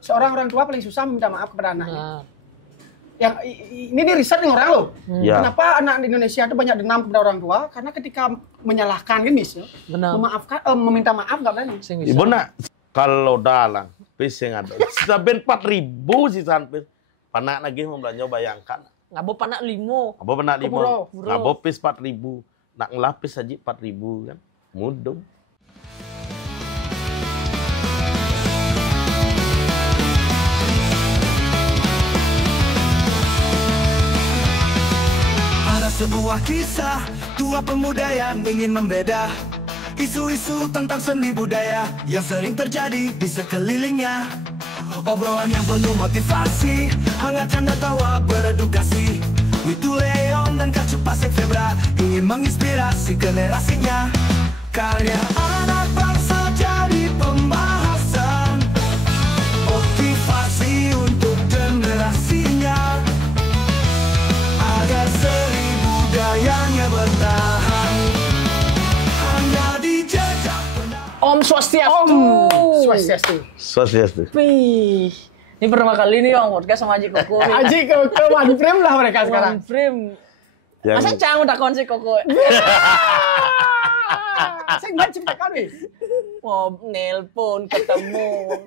Seorang orang tua paling susah minta maaf kepada anaknya. Nah. Yang ini di riset nih orang loh. Ya. Kenapa anak di Indonesia itu banyak dendam kepada orang tua? Karena ketika menyalahkan kan bisa, memaafkan, meminta maaf nggak berani. Ibu nak kalau dalang pising ada. Saben 4.000 sih sampai. Panak lagi mau belanja bayangkan. Ngabo panak 5. Apa panak 5? Kepuro. Ngabo pis 4.000. Nak ngelapis aja 4.000 kan. Mudah. Sebuah kisah, dua pemuda yang ingin membeda. Isu-isu tentang seni budaya yang sering terjadi di sekelilingnya. Obrolan yang penuh motivasi, hangat canda tawa beredukasi. Witu Leon dan Kacu Pasek Febra ingin menginspirasi generasinya. Karya anak bangsa jadi pembahasan, motivasi untuk generasinya. Agar seni budayanya bertahan hanya di jejak Om Swastiastu. Om Swastiastu. Swastiastu. Wih. Ini pertama kali nih Om podcast sama Aji Koko. Aji ke one frame lah mereka sekarang. One frame. Masa cang udah konsi Koko. Saya nggak ceritakan nih. Mau nelpon ketemu.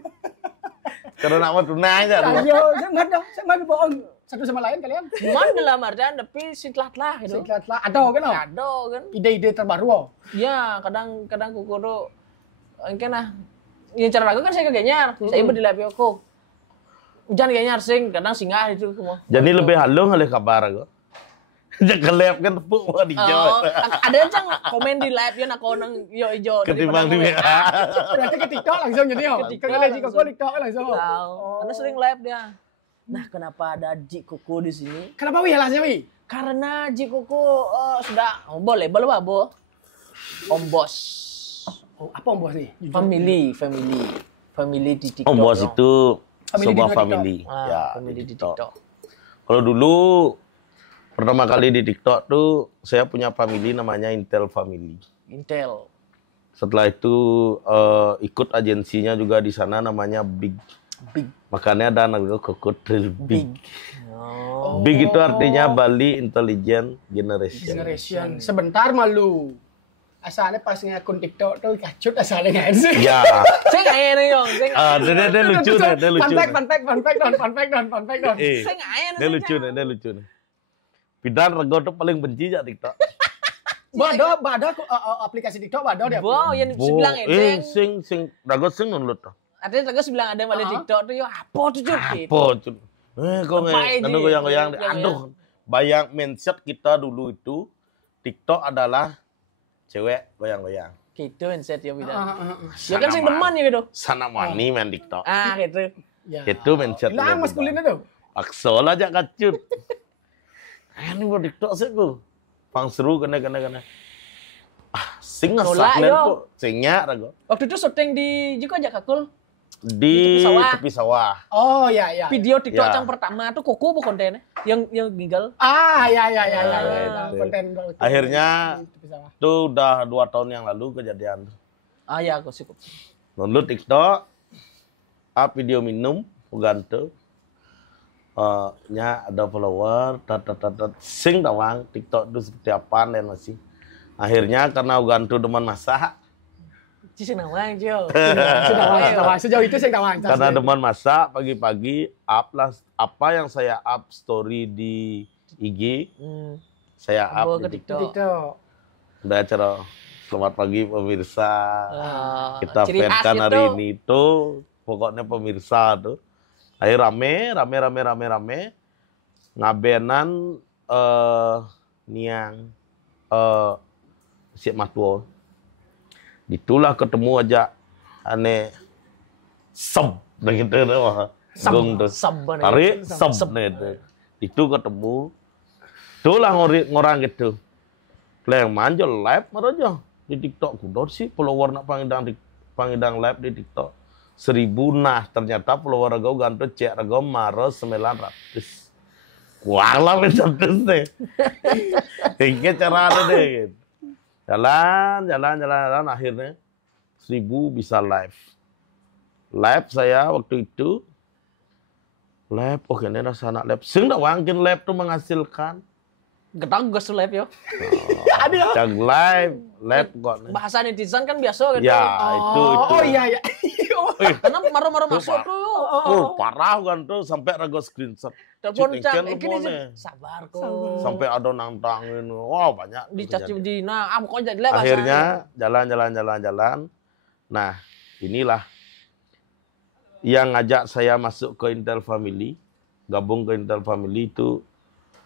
Karena nak mau tunai aja. Ayo, saya nggak bohong satu sama lain kalian. Cuman dalam artian tapi singkat lah gitu. Singkat lah. Ada kan? Ada kan. Ide-ide terbaru. Ya kadang Koko tuh mungkin lah. Yang cara lagu kan saya kagaknya. Saya ibu di lab Yoko. Hujan kayaknya sing kadang singgah itu semua. Jadi lebih halus oleh kabar kok. Jangan lep kan tepuk mau dijawab. Ada yang komen di live ya nak konang yo ijo. Ketimbang di WA. Berarti ke TikTok langsung jadi yo. Kalau Aji Koko TikTok langsung. Karena sering live dia. Nah, kenapa ada Aji Koko di sini? Kenapa wi halasnya wi? Karena Aji Koko sudah boleh apa, Bo? Om Bos. Oh, apa Om Bos nih? Family di TikTok. Om Bos itu Family sebuah di family. Ya, family di TikTok. Kalau dulu pertama kali di TikTok tuh saya punya family namanya Intel Family. Intel. Setelah itu ikut agensinya juga di sana namanya Big. Makanya ada anak itu Kokotril Big. Big itu artinya Bali Intelligent Generation. Sebentar malu. Asalnya pas ngakun TikTok tuh kacut asalnya nggak sih? Ya. Saya nggak enak dong. Dia lucu deh, dia lucu. Fun fact don. Saya nggak enak. Dia lucu nih. Pidan rego tuh paling benci ya TikTok. Bado aplikasi TikTok bado dia. Wow, yang sebilang itu. Sing rego sing nulut. Artinya terus bilang ada yang balik TikTok tuh, yo apa tuh Cuk? Apa tuh? Kok nggak goyang-goyang. Aduh, bayang mindset kita dulu itu TikTok adalah cewek goyang-goyang. Gitu mindset ya beda. Ya kan sing demen ya gitu. Sana wani main TikTok. Gitu. Itu mindset. Lah maskulin itu. Aksol aja kacut. Ini buat TikTok sih ku. Pang seru kena. Sing ngesak kok. Singnya rago. Waktu itu syuting di Jiko aja Kakul. Di tepi sawah. Oh ya. Video TikTok yang pertama tuh Koko bu kontennya yang tinggal. Ya. Konten. Akhirnya tuh udah 2 tahun yang lalu kejadian. Ya aku sih. Download TikTok, up video minum, gantung. Nya ada follower, sing tawang TikTok itu seperti apa dan masih. Akhirnya karena gantung demen masak. Sing nawang Jo. Sejauh itu saya tawang. Karena demen masak pagi-pagi up lah apa yang saya up story di IG. Saya up di TikTok. Udah acara selamat pagi pemirsa. Kita fankan hari ini tuh pokoknya pemirsa tuh. Akhir rame ngabenan niang si Matwo. Ditulah ketemu aja aneh sub begitu tuh. Gong tuh. Tarik sub itu. Itu ketemu. Itulah ngorang gitu. Yang manjol live aja di TikTok. Kudu sih follower nak pangidang live di TikTok. 1.000 nah ternyata follower gue gantung cek gue Maret 900. Wah lah betul deh. Tinggal cara ada deh gitu. Jalan akhirnya 1.000 bisa live. Lab saya waktu itu. Lab, oh ini rasa anak lab. Sing dah wangkin lab tuh menghasilkan. Gedang gas lab yo. Cang lab kok. Bahasa netizen kan biasa gitu. Ya, itu. Oh iya iya. Karena marah-marah masuk tuh. Oh, parah kan tuh sampai rago screenshot. Telepon Cang, Cek ini sabar kok. sampai ada nantangin. Wow, banyak. Dicaci di nah, kok jadi lab. Akhirnya jalan. Nah, inilah yang ngajak saya masuk ke Intel Family, gabung ke Intel Family itu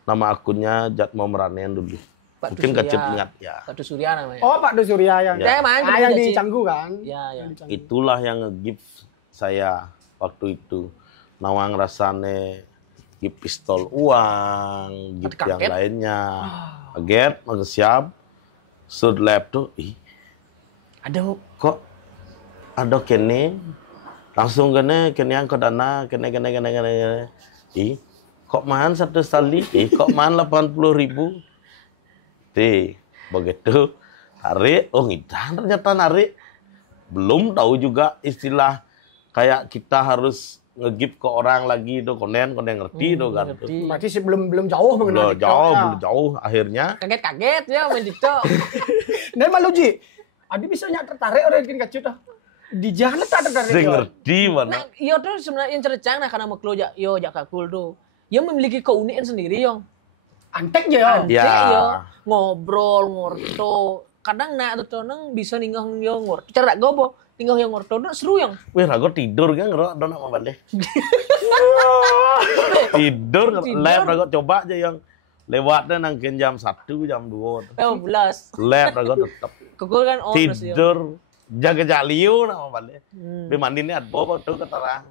nama akunnya Jatmo Meranen dulu. Pak Mungkin Surya. kecil ingat ya. Pak Surya namanya. Oh, Pak Du Surya yang Ya. yang di Canggu kan? Ya. Itulah yang nge-gift saya waktu itu. Nawang rasane gift pistol uang, gift yang lainnya. Kaget, maka siap. Sud lab tuh, Ada kok ada kene langsung kene yang ke dana kene kok man satu sali kok man 80.000 begitu tarik ngidan ternyata narik belum tahu juga istilah kayak kita harus ngegip ke orang lagi tuh konen ngerti tuh kan Berarti sih belum jauh mengenal belum jauh akhirnya kaget ya main dito. Dan malu Ji, Adi bisa tertarik orang bikin kacau tuh. Di jalan tak tertarik. saya ngerti mana Nah, yo tuh sebenarnya yang cercang nah karena maklo yo jakakul tuh. Dia memiliki keunikan sendiri yong. Antek aja ya. Yo ngobrol ngorto. Kadang nak tuh nang bisa ninggah yo ngorto. Cara gobo ninggah yo ngorto nah seru yang. wih rago tidur kan ngerok dona apa balik tidur lab rago coba aja yang lewatnya nangkin jam 1 jam 2 12. lab rago tetap Kukul kan on terus yo. tidur jaga liu nama balik di mandi ini ada bawa tuh keterang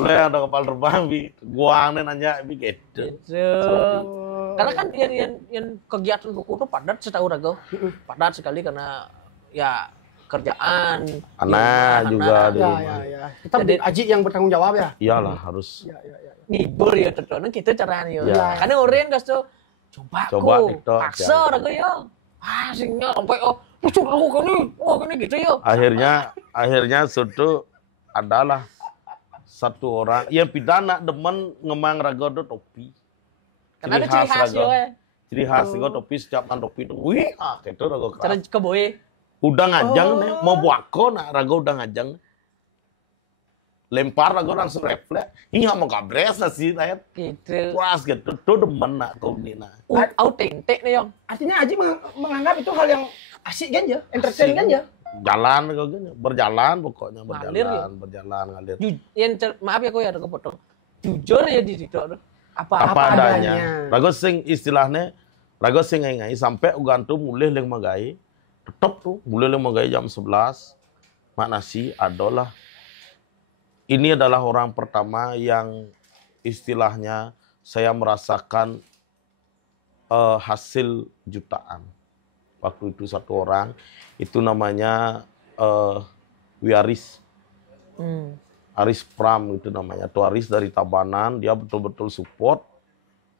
lu ada kapal terbang bi guang nih nanya bi gitu Karena kan yang kegiatan buku itu padat setahu rago. Padat sekali karena ya kerjaan. anak juga di Ya rumah ya ya. Kita Aji yang bertanggung jawab ya. iyalah harus Ya ya ya. Ngibur ya tentunya kita caranya yo. Ya. Karena orang gas tuh coba itu paksa rago yo. Singnya sampai pucuk aku kini gitu yo. akhirnya suatu adalah satu orang yang pidana demen ngemang rago do topi. Karena ada ciri khas yo. Ciri khas rago topi setiap kan topi itu wih gitu rago Cara keras. keboe. Udah ngajang nih mau buako nak rago udah ngajang. Lempar rago langsung refleks. Ini nggak mau kabres sih saya. Gitu. Puas gitu tuh demen nak kau ni nak. Autentik nih yong. Artinya Aji menganggap itu hal yang asik kan ya, entertain kan ya. Jalan kau gini berjalan pokoknya Ngalir, ya? berjalan ngalir. Maaf ya kok ya ada kepotong. Jujur ya di situ. Apa adanya. adanya. Rago sing istilahnya rago sing ngai sampai ugantu mulai leng magai. Tetap tuh mulai leng magai jam 11. Mak nasi adalah ini adalah orang pertama yang istilahnya saya merasakan hasil jutaan. Waktu itu satu orang itu namanya Wiaris. Aris Pram itu namanya. Tuh Aris dari Tabanan, dia betul-betul support.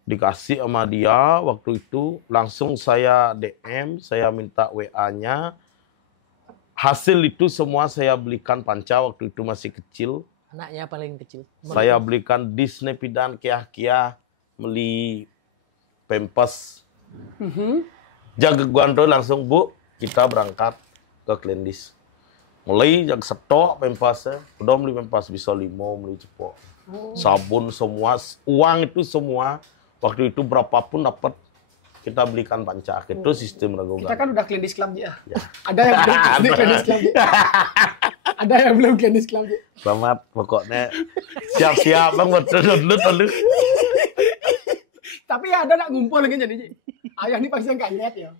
Dikasih sama dia waktu itu, langsung saya DM, saya minta WA-nya. Hasil itu semua saya belikan panca waktu itu masih kecil. Anaknya paling kecil. Saya belikan Disney pidan kiah-kiah, beli Pampers. Jaga guanto langsung Bu, kita berangkat ke Klendis. Mulai jak setok Pampers, udah beli Pampers bisa 5, beli cepok. Sabun semua, uang itu semua. Waktu itu berapapun dapat kita belikan panca. Itu sistem ragu. Kita kan udah Klendis Club ya. Ada yang belum Klendis Club. Ada yang belum Klendis Club. Selamat pokoknya siap-siap bang buat dulu. Tapi ada nak ngumpul lagi jadi. Ayah ini pasti nggak lihat ya.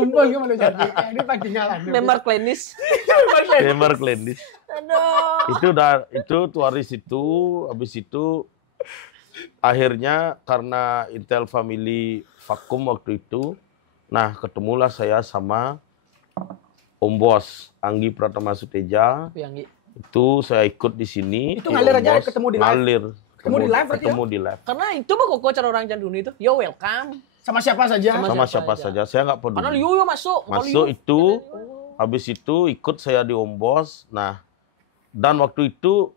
Kumpul ke malu jadi. Ini pasti ngalah. Member Klendis. Member Klendis. Aduh. Itu tuaris itu habis itu akhirnya karena Intel Family vakum waktu itu, nah ketemulah saya sama Om Bos Anggi Pratama Suteja. Itu saya ikut di sini. Itu ngalir aja ketemu di live. Ngalir. Ketemu di live berarti. Ketemu di live. Karena itu mah kok cara orang Canduni itu. Yo welcome. Sama siapa saja? Sama siapa saja. Saya nggak peduli. Karena yo masuk. Masuk itu, habis itu ikut saya di Om Bos. Nah, Dan waktu itu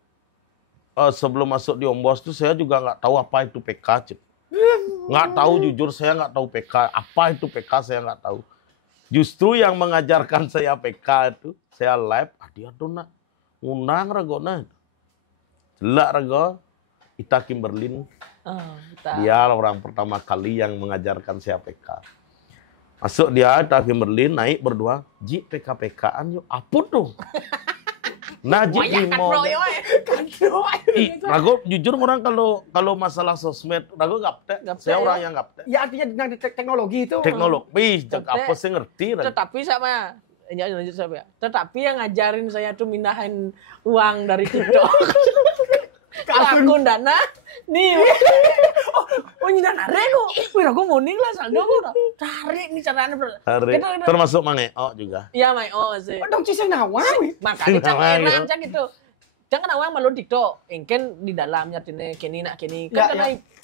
sebelum masuk di Ombos itu saya juga nggak tahu apa itu PK, Cip. Nggak tahu, jujur saya nggak tahu PK. Apa itu PK saya nggak tahu. Justru yang mengajarkan saya PK itu, saya live, dia tuh nak ngundang ragona. Jelak rago, Ita Kimberlin. Dia orang pertama kali yang mengajarkan saya PK. Masuk dia, Ita Kimberlin, naik berdua. Ji, PK-PK-an yuk. Apa tuh? Nah, Ji, mau. Rago, jujur orang kalau masalah sosmed, Rago gaptek. Saya orang yang gaptek. Ya artinya dengan teknologi itu. Teknologi, apa sih ngerti. Tetapi sama, tetapi yang ngajarin saya tuh mindahin uang dari TikTok ke akun Dana nih. Oh ini Dana rego. Wih, aku muning lah saldo aku. Cari nih caranya. Termasuk Mang Eo juga. Iya, Mang Eo sih. Dong ciseng nawang. Makanya cang cang gitu. Jangan awang malu TikTok. Engken di dalamnya kini nak kini.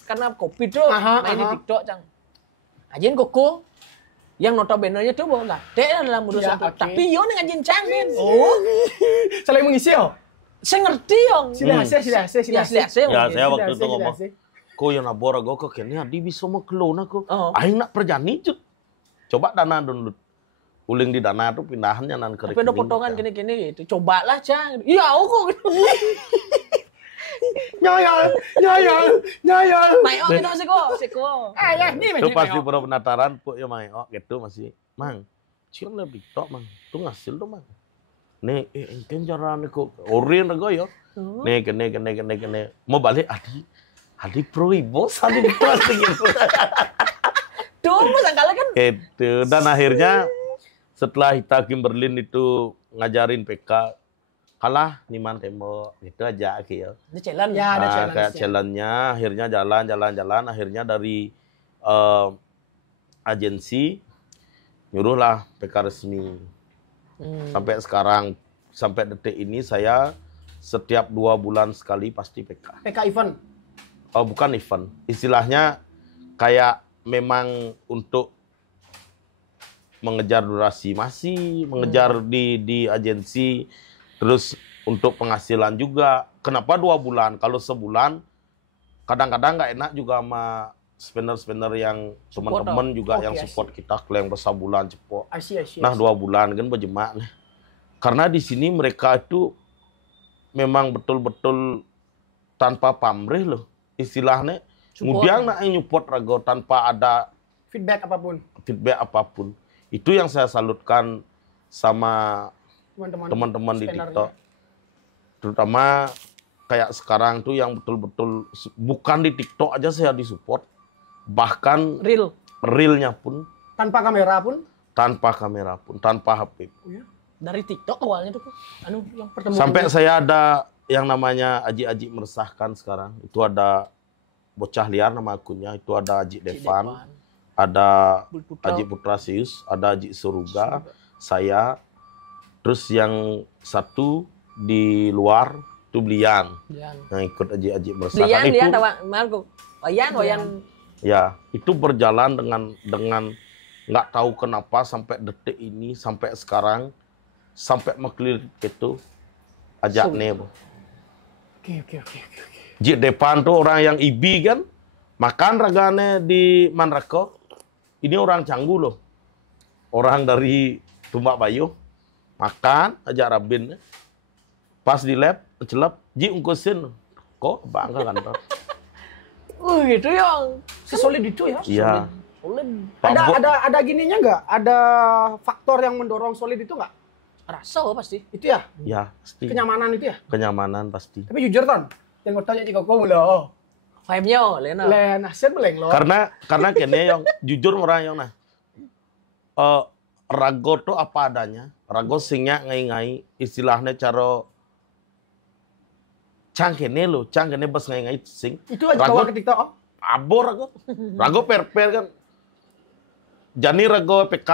Karena Covid tuh main di TikTok cang. Ajin koko yang notabene-nya tuh bahwa gede dalam urusan itu. Tapi yo ngajin cangin. Oh. Saling mengisi yo. Saya ngerti yong. Sila. Ya, saya waktu itu ngomong, ko yang nabora go ke kini adi bisa mau kelona ko. Aing nak perjani cut. Coba Dana dulu. Uling di Dana tuh pindahannya nan ke rekening. Tapi ada potongan gini-gini gitu. Cobalah cang. Iya, kok gitu. Nyayal. Mayo kita siko. Ya, ini itu pasti pura penataran kok ya Mayo gitu masih. Mang, cium lebih TikTok mang. Tuh ngasil tuh mang. Nih, engken carane kok orin rago yo. Nih kene. Mau balik adi pro ibu sadi plastik gitu. Tuh, sangkala kan. Itu dan akhirnya setelah Ita Kimberlin itu ngajarin PK kalah niman tembok gitu aja gitu. Ada challenge. Ya, ada challenge. Kayak challenge-nya akhirnya jalan akhirnya dari agensi nyuruhlah PK resmi. Sampai sekarang, sampai detik ini saya setiap 2 bulan sekali pasti PK. PK event? Oh, bukan event. Istilahnya kayak memang untuk mengejar durasi masih, mengejar di agensi, terus untuk penghasilan juga. Kenapa 2 bulan? Kalau sebulan, kadang-kadang nggak enak juga sama spender-spender yang teman-teman juga yang support kita klaim bersabulan cepok. Nah 2 bulan kan berjemaah nih. Karena di sini mereka itu memang betul-betul tanpa pamrih loh. Istilahnya kemudian nak nyupport rago tanpa ada feedback apapun. Itu yang saya salutkan sama teman-teman di TikTok. Terutama kayak sekarang tuh yang betul-betul bukan di TikTok aja saya disupport. Bahkan realnya pun tanpa kamera pun tanpa HP. Dari TikTok awalnya tuh yang pertemuan sampai saya ada yang namanya Aji meresahkan sekarang. Itu ada bocah liar nama akunnya, itu ada Aji Devan, ada Aji Putrasius, ada Aji Suruga, saya, terus yang satu di luar itu Blian yang ikut Aji meresahkan. Blian itu Wayan. Ya, itu berjalan dengan nggak tahu kenapa sampai detik ini, sampai sekarang, sampai meklir itu ajak nih. Oke. Jik Depan tuh orang yang IBI kan, makan ragane di Manrako. Ini orang Canggu loh, orang dari Tumbak Bayu, makan ajak Rabin. Pas di lab, celap, Jik ungkusin, kok bangga kantor. Gitu yang sesolid itu ya? Iya. Ada gininya nggak? Ada faktor yang mendorong solid itu nggak? Rasa pasti. Itu ya? Ya, pasti. Kenyamanan itu ya? Kenyamanan pasti. Tapi jujur Ton, yang gue tanya jika kau lo. Vibe-nya Lena. Sen beleng lo. Karena kene yang jujur orang yang rago tuh apa adanya. Rago singnya ngai-ngai istilahnya cara cang kene bas ngai-ngai sing. Itu aja kawan ketika abor rago per kan. Jani rago PK,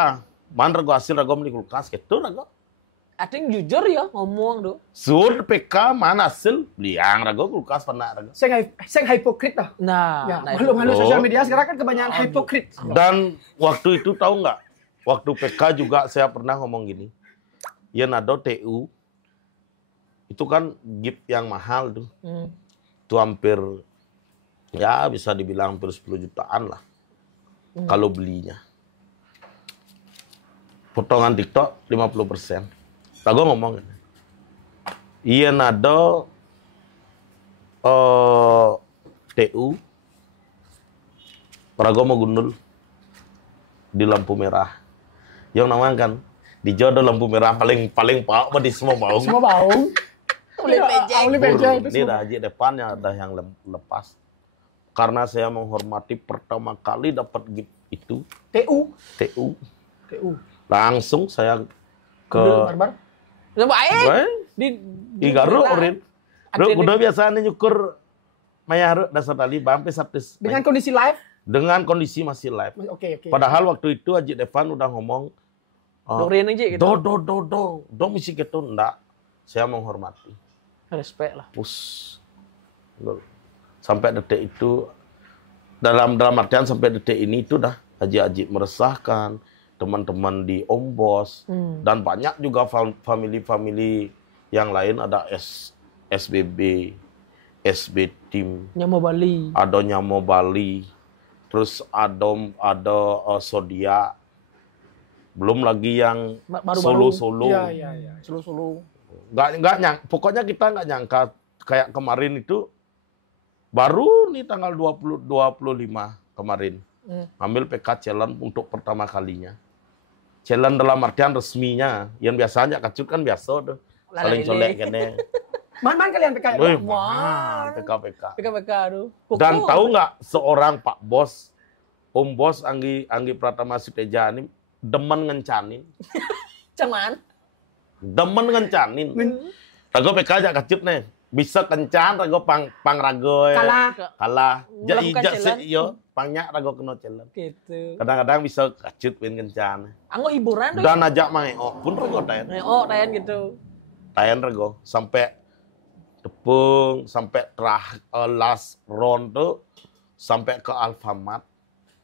man rago hasil rago beli kulkas gitu rago. Ating jujur ya ngomong tuh. Sur PK mana hasil liang rago kulkas pernah rago. Seng hipokrit dah. Nah, malu-malu sosial media sekarang kan kebanyakan hipokrit. Dan waktu itu tahu nggak? Waktu PK juga saya pernah ngomong gini. Ya nado TU itu kan gift yang mahal tuh. Itu hampir ya bisa dibilang hampir 10 jutaan lah kalau belinya. Potongan TikTok 50%. Lagu ngomong, iya nado TU, Prago mau gundul di lampu merah. Yang namanya kan di jodoh lampu merah paling pak di semua baung. Semua baung. Ini dah aja depannya ada yang lepas. Karena saya menghormati pertama kali dapat gift itu TU. Langsung saya ke barbar. Di Igaro orin. Udah biasanya nyukur mayar dasar tali sampai sabtis. Dengan kondisi live? Dengan kondisi masih live. Oke. Padahal waktu itu Haji Devan udah ngomong Dorin aja gitu. Do misi gitu enggak. Saya menghormati. Respect lah. Sampai detik itu dalam artian sampai detik ini itu dah Haji meresahkan teman-teman di Ombos dan banyak juga family yang lain, ada SBB, SB Team, Nyamo Bali. ada Nyamo Bali, terus ada Sodia, belum lagi yang solo. Iya. Solo. Pokoknya kita nggak nyangka kayak kemarin itu baru nih tanggal 25 kemarin ambil PK challenge untuk pertama kalinya. Challenge dalam artian resminya, yang biasanya kacut kan biasa tuh. Saling colek kene. Man kalian PK? PK. Aduh. Dan tahu nggak seorang Pak Bos, Om Bos Anggi Pratama Suteja ini demen ngencanin. Cuman Demen ngencanin. Rago PK aja kacut nih. Bisa kencan rago pang rago kalah. Jadi yo pangnya rago kena challenge. Gitu. Kadang-kadang bisa kacut pin kencan. Anggo hiburan Dan ajak mangeo pun rago tayan. Tayan gitu. Tayan rago sampai tepung sampai last round tuh sampai ke Alfamart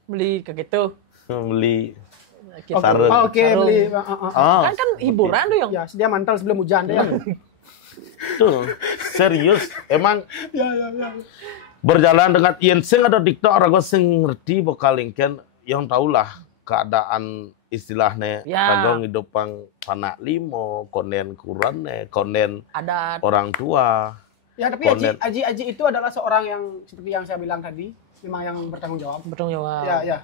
Beli ke gitu. beli Sarung. Oke, beli. Kan hiburan tuh yang. Ya, sedia mantel sebelum hujan deh. Tuh, serius. Emang Ya. berjalan dengan yen sing ada TikTok orang sing ngerti bakal lingken yang tahulah keadaan istilahnya rago ngidupang panak limo, konen kurane, konen Adat. orang tua. Ya, tapi Aji itu adalah seorang yang seperti yang saya bilang tadi, memang yang bertanggung jawab. Ya.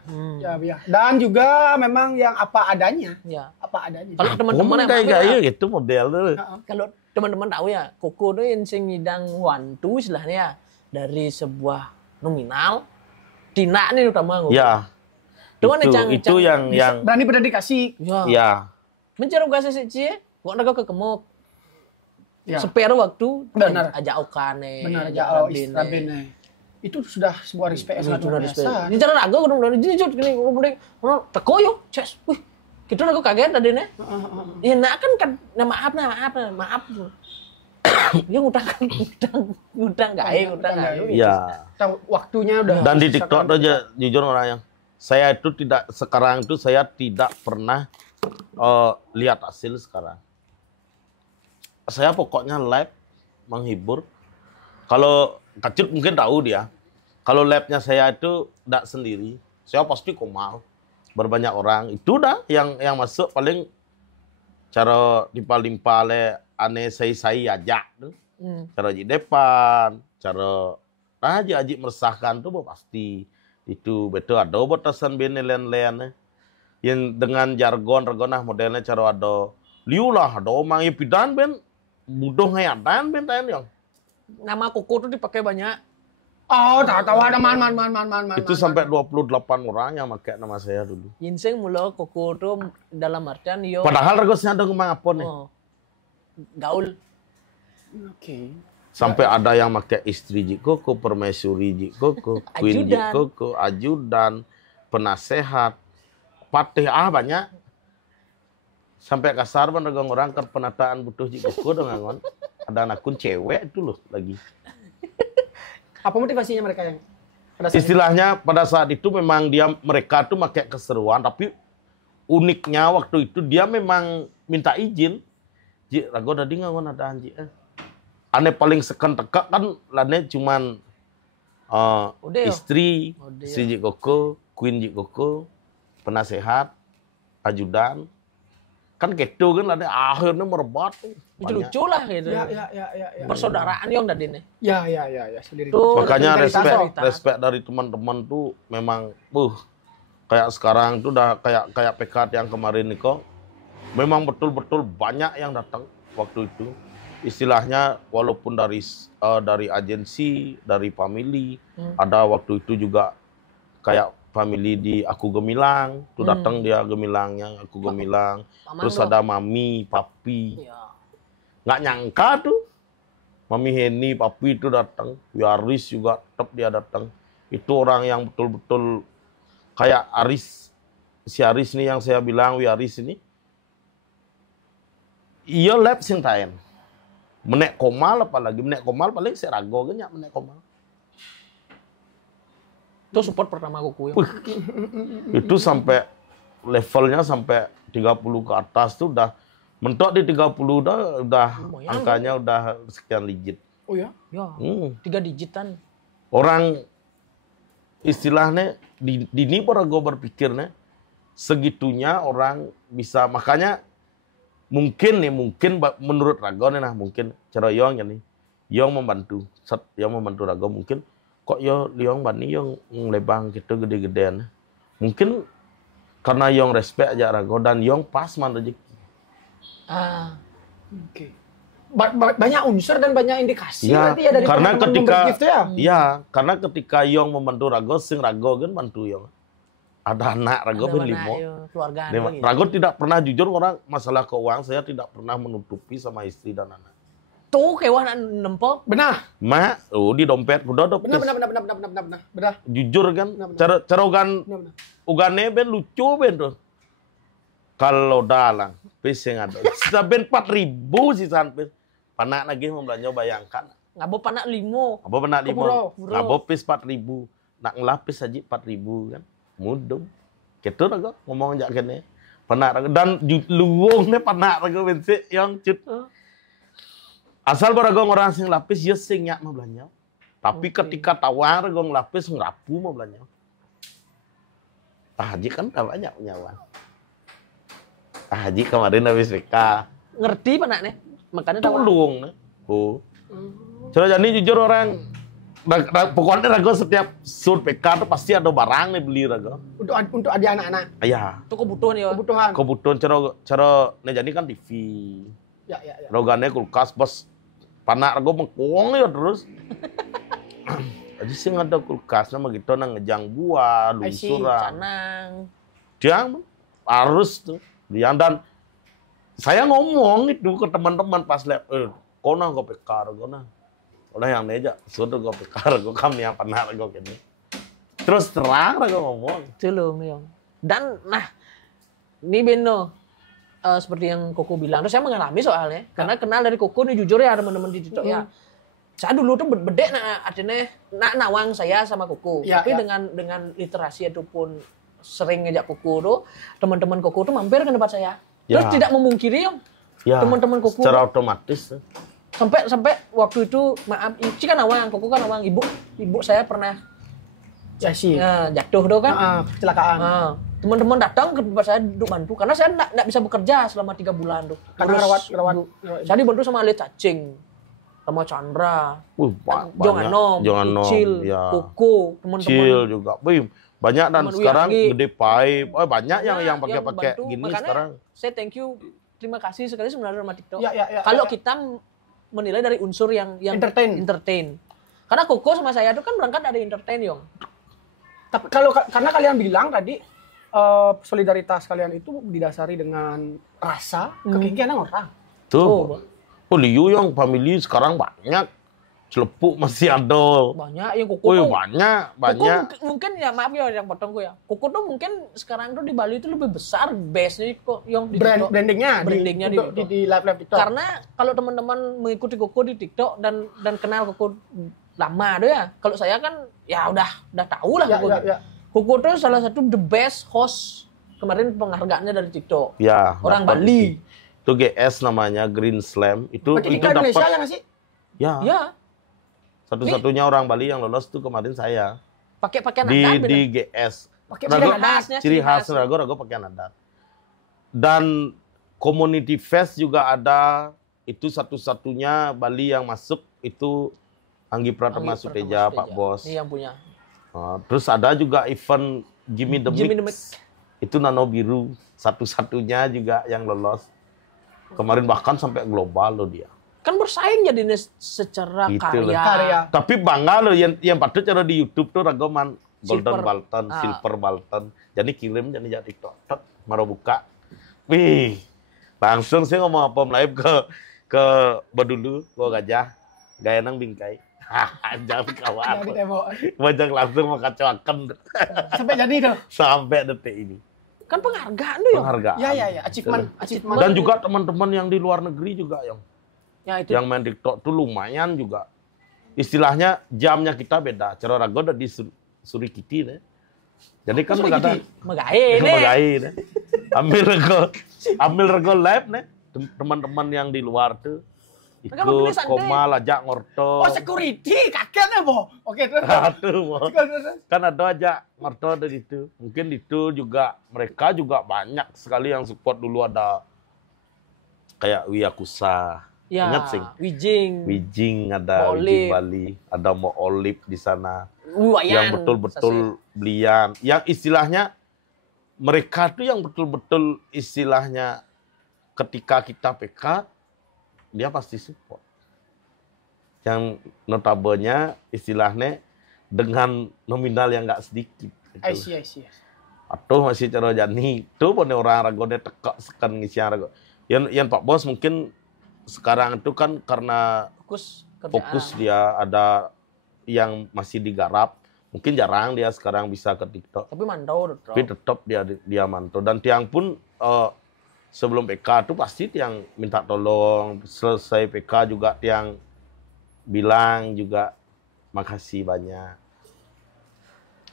Dan juga memang yang apa adanya. Ya. Apa adanya. Kalau teman-teman kayak gitu model tuh. Kalau teman-teman tahu ya, Koko tuh yang sing ngidang wantu istilahnya dari sebuah nominal. Tina nih utama. Ya. Itu yang berani berdedikasi. Ya. Mencerugasi sih cie, kok naga kekemuk. Ya. Spare waktu. Benar. Ajak Okane. Benar, ajak Rabine. Itu sudah sebuah respect yang sangat luar biasa. Ini cara naga kudu dari jujur gini, kemudian teko yo, ces. Wih, kita naga kaget tadi nih. Ya nak kan maaf. Dia ngutang gawe. Ya. Waktunya udah. Dan di TikTok tuh jujur orang yang saya itu saya tidak pernah lihat hasil sekarang. Saya pokoknya live menghibur. Kalau Kacut mungkin tahu dia. Kalau live-nya saya itu tidak sendiri. Saya pasti komal. Berbanyak orang. Itu dah yang masuk paling cara limpa-limpa le ane saya ajak tuh. Cara di depan, cara aji meresahkan tuh pasti. Itu betul ada batasan bene len-len. Yang dengan jargon modelnya cara ada liulah ada omang pidan ben budoh ngayatan ben tayan yang. Nama Koko tuh dipakai banyak. Oh, tahu ada man. Itu sampai 28 orang yang pakai nama saya dulu. Yinseng mula Koko tuh dalam artian yo. Padahal regosnya ada ngomong apa nih? Gaul. Oke. Sampai ada yang pakai istri Koko, permaisuri Koko, queen Koko, ajudan, penasehat, patih banyak. Sampai kasar ban regong orang ke penataan butuh Koko dengan ada akun cewek itu loh lagi. Apa motivasinya mereka yang istilahnya pada saat itu memang mereka tuh pakai keseruan, tapi uniknya waktu itu dia memang minta izin. Ji, rago tadi nggak ada anji. ane paling sekan tekak kan lane cuman istri si Jik Koko, Queen Jik Koko, penasehat, ajudan. Kan gitu kan ada akhirnya merebak. Itu lucu lah gitu. Ya. Persaudaraan yang tadi nih. Ya. Sendiri. Makanya respect dari teman-teman tuh memang kayak sekarang tuh udah kayak PK yang kemarin nih kok. Memang betul-betul banyak yang datang waktu itu. Istilahnya walaupun dari agensi, dari family, ada waktu itu juga kayak family di Aku Gemilang, tuh datang dia Gemilangnya, Aku Gemilang. Terus ada mami, papi. Ya. Nggak nyangka tuh. Mami Heni, papi itu datang. Aris juga tetap dia datang. Itu orang yang betul-betul kayak Aris. Si Aris nih yang saya bilang, Aris ini. Iya lab sintain. Menek komal apalagi. Menek komal paling saya rago kan ya menek komal. Itu support pertama kuku ya. Itu sampai levelnya sampai 30 ke atas tuh udah mentok di 30 udah angkanya udah sekian digit. Oh ya? Ya. 3 digitan. Orang istilahnya di ini para gue berpikirnya segitunya orang bisa, makanya mungkin menurut Rago nih nah mungkin cara Yong ini Yong membantu Rago mungkin kok Yong bani Yong lebang gitu gede-gedean mungkin karena Yong respect aja Rago dan Yong pas man rezeki. Oke. Banyak unsur dan banyak indikasi ya, berarti ya dari karena ketika karena ketika Yong membantu Rago sing Rago kan bantu Yong. Ada anak Rago ben 5. Keluarga Rago tidak pernah jujur orang masalah keuangan saya tidak pernah menutupi sama istri dan anak. Tuh kewan nempel. Benar. Di dompet udah. Benar. Jujur kan. Cara ugane ben lucu ben tuh. Kalau dalang pes yang ada. Sudah ben 4.000 sih sampai. Panak lagi mau belanja bayangkan. Ngabo panak 5. Ngabo panak 5. Ngabo pes 4.000. Nak ngelapis aja 4.000 kan. Mudum. Gitu Rago ngomong jak kene. Panak Rago dan luwungnya panak Rago ben sik yang cut. Asal Rago orang sing lapis ya sing nyak mau belanja. Tapi ketika tawar Rago ngelapis ngerapu mau belanja. Haji kan banyak nyawa. Haji kemarin habis nikah. Ngerti panaknya. Makanya tulung nih. Coba jadi jujur orang. Pokoknya Rago setiap sur PK tuh pasti ada barang nih beli Rago. Untuk adik anak-anak. Iya. Itu kebutuhan ya. Kebutuhan cara nih jadi kan TV. Ya. Rogane kulkas bos. Panak Rago mengkuang ya terus. Jadi sih ada kulkas nama gitu nang ngejang buah, lungsuran. Canang. Dia harus tuh. Dia dan saya ngomong itu ke teman-teman pas lab, kona gue pekar gue nah. Udah yang neja, sudah gue pekar gue kami yang pernah gue gini. Terus terang gue ngomong. Celung yang. Dan nah, ini Beno seperti yang Koko bilang, terus saya mengalami soalnya, karena kenal dari Koko nih jujur ya teman-teman di TikTok ya. Saya dulu tuh bedek artinya nawang saya sama Koko, tapi dengan literasi ataupun sering ngejak Koko tuh, teman-teman Koko tuh mampir ke tempat saya. Terus tidak memungkiri teman-teman Koko. Secara otomatis. Sampai waktu itu maaf, Ici kan nawang, Koko kan nawang, ibu saya pernah jatuh tuh kan, kecelakaan. Teman-teman datang ke tempat saya duduk bantu karena saya enggak bisa bekerja selama 3 bulan tuh. Karena rawat. Saya dibantu sama Ali Cacing, sama Chandra, Jong Anom, Cil, Koko, teman-teman. Cil juga, banyak dan sekarang Gede Pai, banyak yang pakai gini makanya sekarang. Saya thank you, terima kasih sekali sebenarnya sama TikTok. Kalau kita menilai dari unsur yang entertain. Karena Koko sama saya itu kan berangkat dari entertain, Yong. Tapi karena kalian bilang tadi solidaritas kalian itu didasari dengan rasa kekinian orang. Tuh. Liu yang family sekarang banyak. Celepuk masih ada. Banyak yang Koko tuh. Banyak. Koko mungkin ya maaf ya yang potong gue ya. Koko tuh mungkin sekarang tuh di Bali itu lebih besar base-nya kok yang di brandingnya di live TikTok. Karena kalau teman-teman mengikuti Koko di TikTok dan kenal Koko lama tuh ya. Kalau saya kan ya udah tahu lah Koko. Koko tuh salah satu the best host kemarin penghargaannya dari TikTok. Ya. Orang Bali. Itu GS namanya Green Slam. Itu Indonesia dapat. ya nggak sih? Ya. Ya. Satu-satunya orang Bali yang lolos tuh kemarin saya. Pakai pakaian Di adat. GS. Pakai Rago, pakaian khasnya. ciri khas Rago pakaian adat. Dan community fest juga ada. Itu satu-satunya Bali yang masuk itu Anggi Pratama Suteja, Pak Bos. Ini yang punya. Terus ada juga event Jimmy the Mix. Itu Nano Biru. Satu-satunya juga yang lolos. Kemarin bahkan sampai global loh dia. Kan bersaing jadinya secara Gitu karya. Tapi bangga loh yang patut cara di YouTube tuh Ragoman Golden Silver. Balton, Silver Balton. Jadi kirim jadi TikTok, mau buka. Wih, langsung saya ngomong apa live ke Badulu, ke Gajah, gaya nang bingkai. Jangan kawan. Bajak langsung mengacaukan. Sampai jadi tuh. Sampai detik ini. Kan penghargaan tuh, Yong. Penghargaan. Ya, achievement. Dan juga teman-teman yang di luar negeri juga, Yong. Ya, itu. Yang main TikTok tuh lumayan juga. Istilahnya jamnya kita beda. Cara Rago udah di Surikiti deh. Jadi kan Megai deh. Megai deh. Ambil Rago live nih. Teman-teman yang di luar tuh ikut koma lajak ngorto. Oh, security kakeknya, Bo. Oke, terus. Kan ada aja ngorto dari itu. Mungkin itu juga mereka juga banyak sekali yang support. Dulu ada kayak Wiyakusa. Ya, ingat sih? Wijing ada Wijing Bali, ada Mo Olip di sana. Yang betul-betul belian. Yang istilahnya mereka tuh yang betul-betul istilahnya ketika kita PK dia pasti support. Yang notabene istilahnya dengan nominal yang nggak sedikit. Gitu. I see. Atau masih cara jani itu pun orang Ragone tekak sekan ngisi Rago. Yang Pak Bos mungkin sekarang itu kan karena fokus dia ada yang masih digarap, mungkin jarang dia sekarang bisa ke TikTok. Tapi mantau. Tapi tetap dia mantau. Dan tiang pun sebelum PK itu pasti tiang minta tolong. Selesai PK juga tiang bilang juga makasih banyak.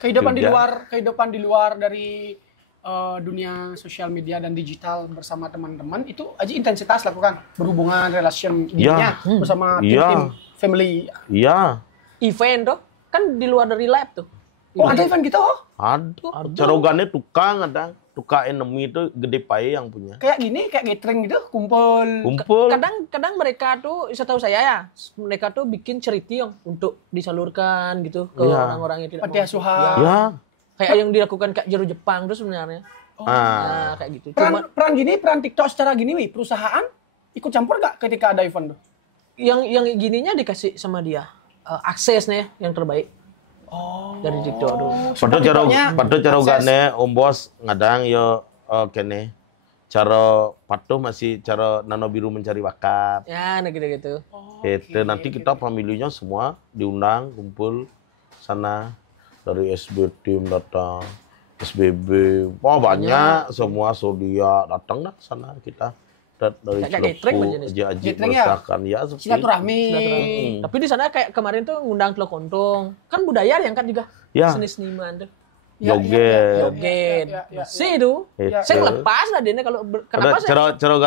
Kehidupan di luar dari dunia sosial media dan digital bersama teman-teman itu aja intensitas lakukan berhubungan relation bersama tim family. Iya. Event tuh kan di luar dari live tuh. Oh, ada event gitu? Ada. Carogannya tukang ada. Tukang enemy itu gede pae yang punya. Kayak gini, kayak gathering gitu, kumpul. Kadang mereka tuh, setahu saya ya, mereka tuh bikin charity yang untuk disalurkan gitu ke orang-orang yang tidak mampu. Asuhan. Ya. Kayak yang dilakukan Kak Jero Jepang tuh sebenarnya. Nah, kayak gitu. Peran TikTok secara gini, perusahaan ikut campur nggak ketika ada event tuh? Yang gininya dikasih sama dia aksesnya yang terbaik. Dari TikTok tuh. Padahal cara gane Om Bos ngadang yo kene. Cara patuh masih cara Nano Biru mencari bakat. Ya, nah gitu-gitu. Itu nanti kita familinya semua diundang kumpul sana. Dari SB tim datang, SBB, banyak semua Sodia datang dah sana kita dari Aji merasakan ya silaturahmi. Tapi di sana kayak kemarin tuh ngundang Teluk Kontong, kan budaya diangkat juga seni-seniman tuh. Joget, sih itu. Saya lepas lah dia kalau kenapa saya? Cara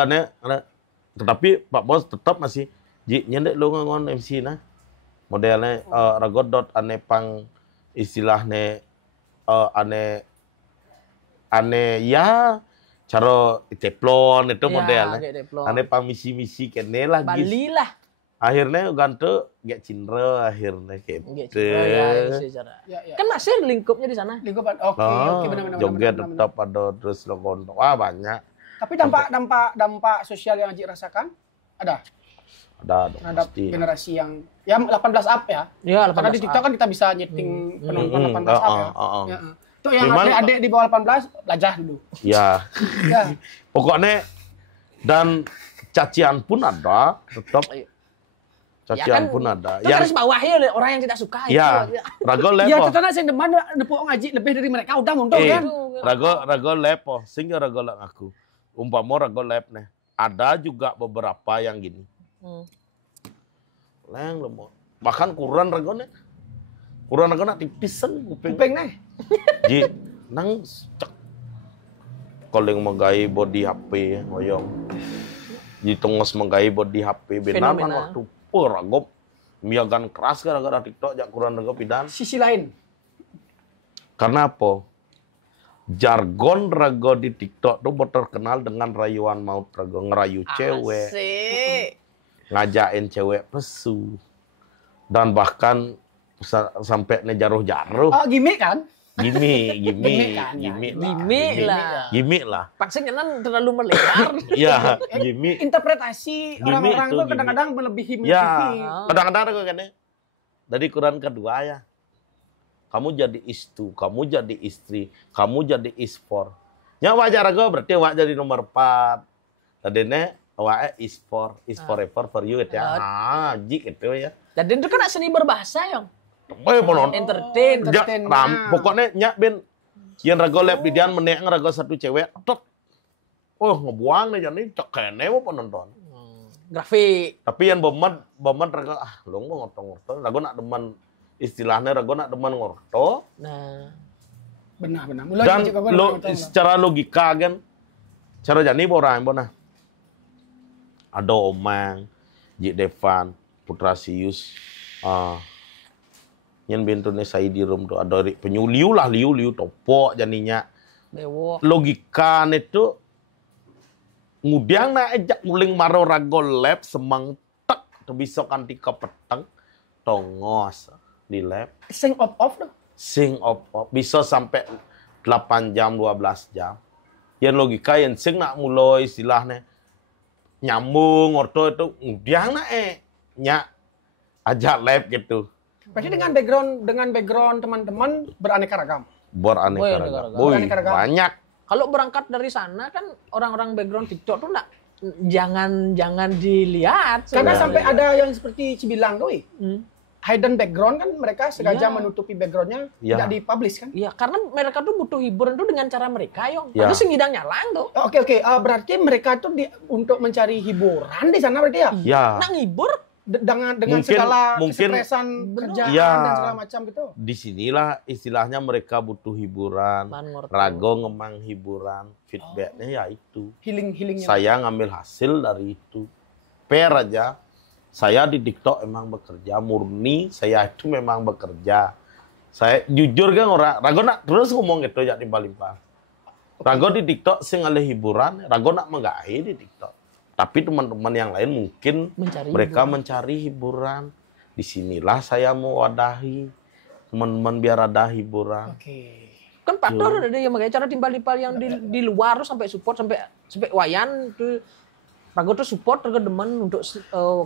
tetapi Pak Bos tetap masih nyendek lu ngon MC nah modelnya ragodot anepang istilahnya aneh ya cara teplon itu modelnya aneh pamisi-misi kene lah Bali lah akhirnya ganti gak cindra akhirnya gitu kan masih lingkupnya di sana lingkupan benar-benar joget tetap ada terus logon banyak tapi dampak sosial yang Haji rasakan ada terhadap generasi yang 18 up ya. Iya, 18 karena di TikTok kan kita bisa nyeting penonton 18 up ya. Itu yang adik di bawah 18 belajar dulu. Iya. Pokoknya dan cacian pun ada, tetap. Cacian pun ada. Yang harus bawahnya orang yang tidak suka itu. Rago lepo. Ya, tetana sing deman nepuk ngaji lebih dari mereka udah mundur kan. Rago lepo, sehingga Rago lang aku. Umpama Rago lep nih. Ada juga beberapa yang gini. Leng lemot. Bahkan kurang Ragone. Kurang Ragone tipisan kuping nih. Ji nang cek. Koleng magai body HP ngoyong. Ji tengos magai body HP benar kan waktu Rago miagan keras gara-gara TikTok jak kurang rego pidan. Sisi lain. Karena apa? Jargon rego di TikTok tuh terkenal dengan rayuan maut rego, ngerayu cewek, Asik. ngajain cewek pesu, dan bahkan sampai jaruh-jaruh. Oh, gimmick kan? Gimik lah. Paksa kan terlalu melebar. Ya, gimik. Interpretasi orang-orang itu tuh kadang-kadang melebihi. Ya, kadang-kadang kok gini. Dari Quran kedua ya. Kamu jadi istu, kamu jadi istri, kamu jadi isfor. Ya wajar kok berarti wak jadi nomor 4. Tadinya wak is forever for you gitu ya. Jik itu ya. Jadi itu kan seni berbahasa yang Entertain. Entertain. Pokoknya nyak ben yang rago lep didian meneng rago satu cewek. Tok. Oh, ngebuang nih jadi cek kene mau penonton. grafik. Tapi yang bomen rago lo mau ngorto-ngorto. Rago nak demen istilahnya rago nak demen ngorto. Nah, Benar. Dan secara logika kan cara jani borang bona. Ada Omang, Jik Devan, Putra Sius, yang bentune saya di room tuh ada penyuliu topok janinya. bewok. Logika itu ngudiang na ejak muling maro rago lab semang tek tebisokan tika peteng tongos di lab. Sing off tuh. Sing op bisa sampai 8 jam 12 jam. Yang logika yang sing nak mulai istilahnya nyambung orto itu ngudiang na nyak ajak lab gitu. Berarti dengan background teman-teman beraneka ragam. Beraneka ragam. Banyak. Kalau berangkat dari sana kan orang-orang background TikTok tuh jangan dilihat. Karena Ya, sampai ya. ada yang seperti Cibilang tuh, hidden background kan mereka sengaja menutupi backgroundnya tidak dipublish kan? Iya, karena mereka tuh butuh hiburan tuh dengan cara mereka, Yong. Ya. Itu singidang nyalang tuh. Oke. Berarti mereka tuh untuk mencari hiburan di sana berarti ya? Ya. Nah, ngibur Dengan Mungkin- segala mungkin- kesuksesan kerjaan Ya. dan segala macam gitu. Disinilah istilahnya mereka butuh hiburan. Man ngorto. Rago ngemang hiburan. Feedbacknya ya itu. Healingnya. Saya ngambil hasil dari itu. Fair aja. Saya di TikTok emang bekerja. Murni saya itu memang bekerja. Saya jujur kan orang. Rago nak terus ngomong gitu ya timbal-timbal. Rago di TikTok sing oleh hiburan. Rago nak menggahi di TikTok. Tapi teman-teman yang lain mungkin mereka mencari hiburan. Disinilah saya mau wadahi teman-teman biar ada hiburan. Oke. kan faktor ada yang makanya cara timbal-timbal yang di luar tuh sampai support sampai wayan tuh Rago tuh support Rago demen untuk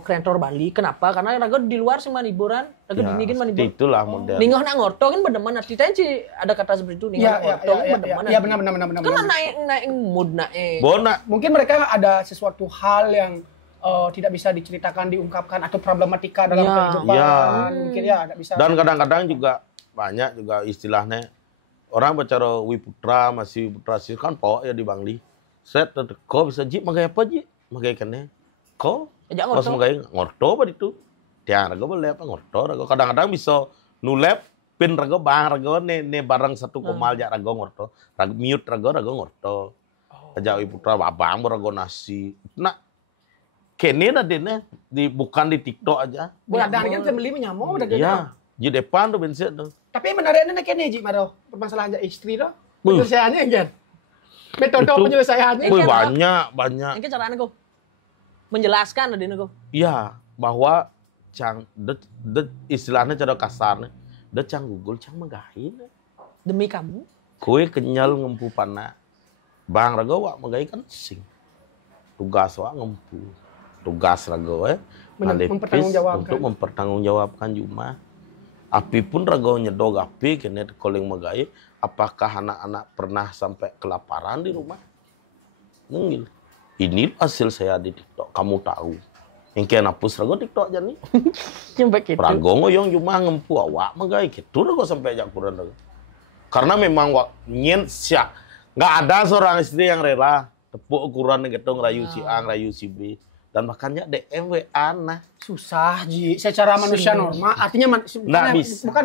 kreator Bali. Kenapa? Karena Rago di luar sih hiburan, Rago Ya, dinigin seperti hiburan. itulah model. Ningoh nak ngorto kan bedemen nanti sih ada kata seperti itu ningoh ngorto kan bedemen. Iya benar. Kan naik mood naik. Bona Mungkin mereka ada sesuatu hal yang tidak bisa diceritakan, diungkapkan atau problematika dalam kehidupan. Ya. Mungkin ya tidak bisa. dan kadang-kadang juga banyak juga istilahnya orang bicara Wiputra masih Wiputra sih kan pok ya di Bangli. Set kok bisa ji magai apa ji? Magai kene. Kok Ajak pas ngorto. magai ngorto apa itu? Tiang rago boleh apa ngorto rago kadang-kadang bisa nulep pin rago bang rago ne barang satu komal jak rago ngorto. Rago mute rago ngorto. Ajak Wiputra babang rago nasi. Nah kene dene bukan di TikTok aja. Beladang kan beli menyamuk udah gitu. Iya, di depan tuh bensin tuh. Tapi menariknya nek kene Ji Maro, permasalahan istri tuh. Buh. Penyelesaiannya kan. Metode Itu- penyelesaiannya. Wih, kan, banyak. Ini caranya kok menjelaskan ada kok. Iya, bahwa istilahnya cara kasarnya, cang gugul cang megahin. Demi kamu. Kue kenyal ngempu pana. Bang rago wak megai kan sing. Tugas wak ngempu. Tugas rago Mempertanggungjawabkan. untuk mempertanggungjawabkan Juma. Api pun rago nyedog api kene koling megai. Apakah anak-anak pernah sampai kelaparan di rumah? Mungkin. Ini hasil saya di TikTok. Kamu tahu. Yang kena hapus rago TikTok aja nih. Nyampe gitu. Rago ngoyong cuma ngempu awak megai. Gitu rago sampai ajak kurang rago. Karena memang nyen siak. Nggak ada seorang istri yang rela tepuk ukuran gitu ngerayu si A, ngerayu si B. Dan makanya DM WA nah. Susah Ji, secara manusia normal. Artinya bisa. bukan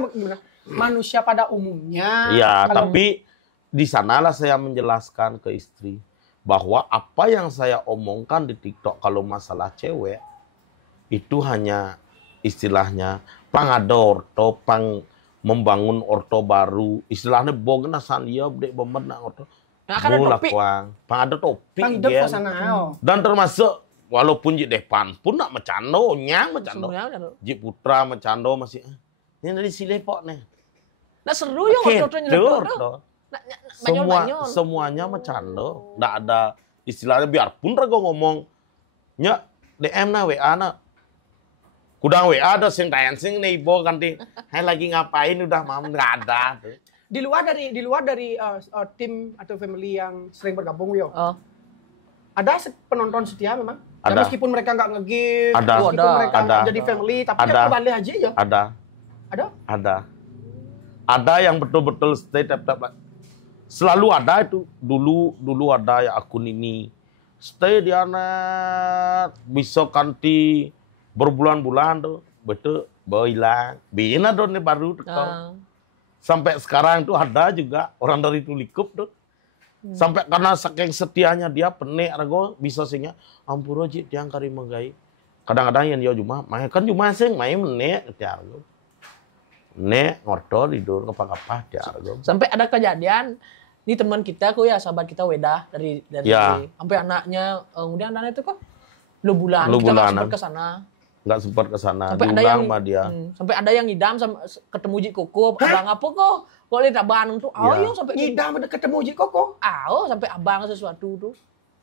manusia pada umumnya. Iya, Kalau- tapi di sanalah saya menjelaskan ke istri bahwa apa yang saya omongkan di TikTok kalau masalah cewek itu hanya istilahnya pang ada orto, pang membangun orto baru, istilahnya bogna san dia dek bemen orto. Nah, kan ada topi. Pang ada topi. Pang hidup ke sana. Dan termasuk walaupun Ji Depan pun nak macando, nyang macando. Ji Putra macando masih. Ini dari Silepok nih. Nah seru ya orto-ortonya tuh. Semuanya macando. Nggak ada istilahnya biarpun rago ngomong nya DM na WA na. Kudang WA ada sing dancing nih ibu ganti. Hai lagi ngapain udah mam nggak ada. Di luar dari tim atau family yang sering bergabung yo. Ada penonton setia memang. Ada. Ya, meskipun mereka nggak nge-give, Ada. meskipun mereka Ada. jadi family, tapi Ada. kan kembali aja ya. Ada. Ada yang betul-betul stay tetap. Selalu ada itu. Dulu ada ya akun ini. Stay di anak bisa kanti berbulan-bulan tuh. Betul, hilang. Bina dong nih baru tuh. Sampai sekarang tuh ada juga orang dari Tulikup tuh. Sampai karena saking setianya dia penek rago bisa singnya ampura Ji tiang kari menggai. Kadang-kadang yang dia cuma main kan cuma sing main menek dia rago. Nek ngorto tidur apa-apa dia rago. Sampai ada kejadian ini teman kita kok ya sahabat kita Weda dari Ya. sampai anaknya kemudian anaknya itu kok lu bulan kita nggak sempat ke sana. Nggak sempat ke sana Sampai ada diundang yang sama dia. Sampai ada yang ngidam sama ketemu Ji Koko, abang apa kok? Kok lihat abang tuh, Ya. sampai Ngidam ada ketemu Ji Koko. sampai abang sesuatu tuh.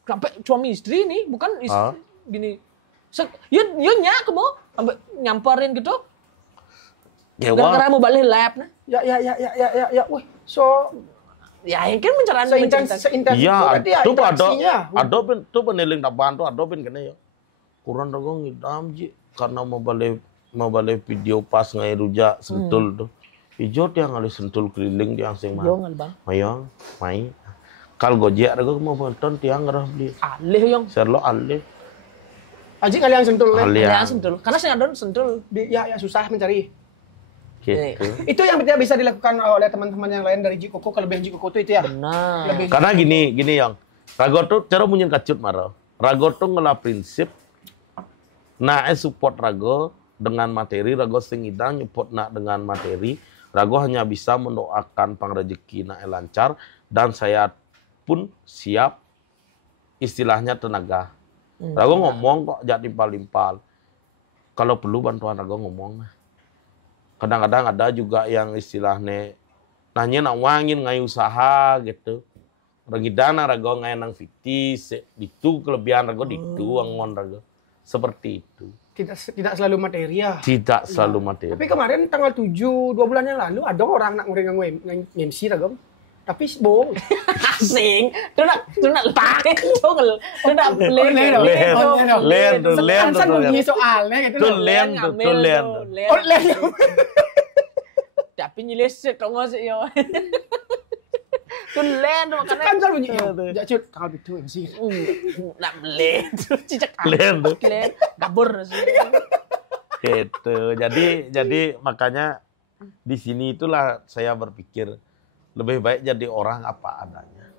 Sampai suami istri nih, bukan istri gini. Ya nyak mau sampai nyamperin gitu. Ya, Gara-gara mau balik lab nah. Ya. Wih, so Ya, yang kan seintens itu iya, berarti ya itu interaksinya. ada tuh peniling taban tuh ada pun kena ya. Kurang rago ngidam Ji karena mau balik video pas ngai rujak sentul tuh. Ijo dia ngali sentul keliling dia sing mah. Yo ngal bang. Mayang, mai. Kal Gojek rago mau nonton tiang ngerah beli. Alih yang. Serlo alih. Aji kalian sentul kan? Kalian sentul. Karena saya ada sentul. Ya susah mencari. Gitu. Itu yang bisa dilakukan oleh teman-teman yang lain dari Ji Koko, kelebihan Ji Koko itu ya. Benar. Karena gini yang rago tuh cara munyin kacut maro. Rago tuh ngelah prinsip support rago dengan materi, rago sing idang nyupport dengan materi. Rago hanya bisa mendoakan pang rezeki lancar dan saya pun siap istilahnya tenaga. Rago ngomong kok jadi limpal-limpal. Kalau perlu bantuan rago ngomong. Kadang-kadang ada juga yang istilahnya nanya nak wangin ngai usaha gitu. Regidana rago ngai nang fiktis, itu kelebihan rago itu angon rago. Seperti itu. Tidak selalu materi ya. Tidak selalu materi. Tapi kemarin tanggal 7, 2 bulan yang lalu ada orang nak nge-MC Ragam. Tapi bohong. Asing. Itu nak pakai itu nak Len Kan bunyi soalnya gitu. Tuh len. Tapi nyilis dong sih yo. Tuh len makanya. Kan bunyi. Ya cut tanggal 7 MC. Nak len. Cicak Len. Kabur sih. Gitu. Jadi makanya di sini itulah saya berpikir lebih baik jadi orang apa adanya.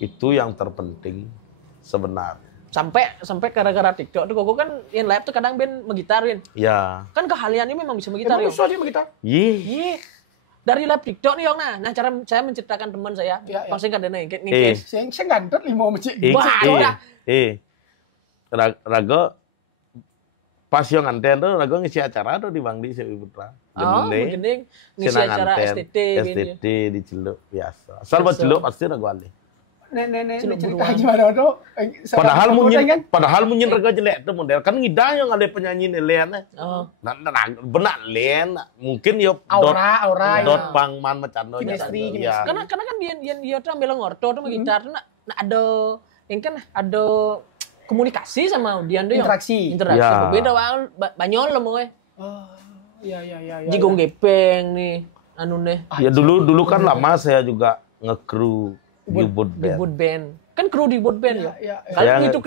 Itu yang terpenting sebenarnya. Sampai gara-gara TikTok tuh Koko kan yang live tuh kadang ben megitarin. Ya. Kan keahliannya memang bisa megitar Emang yo. bisa dia begitu? Iya. Dari live TikTok nih Yong nah cara saya menceritakan teman saya. Pasti kan dana ngikis. Saya gantot 5 masjid. Rago pas yang anten tuh Rago ngisi acara tuh di Bang Di Sewi Putra. Gening ngisi acara STT di Celuk biasa. Asal buat Celuk pasti Rago alih. Nenek cerita gimana tuh? Padahal munyin Rago jelek tuh model kan ngidang yang ada penyanyi Len. Benar Len mungkin yo aura dot pangman macam chemistry. Karena kan dia tuh ambil ngorto tuh gitar tuh ada yang kan ada komunikasi sama dia tuh interaksi. Ya. Beda banyol loh mau Iya. Jigong gepeng nih anu nih. Ya dulu kan lama saya juga nge-crew di boot band. Kan kru di boot band ya. Saya ngikut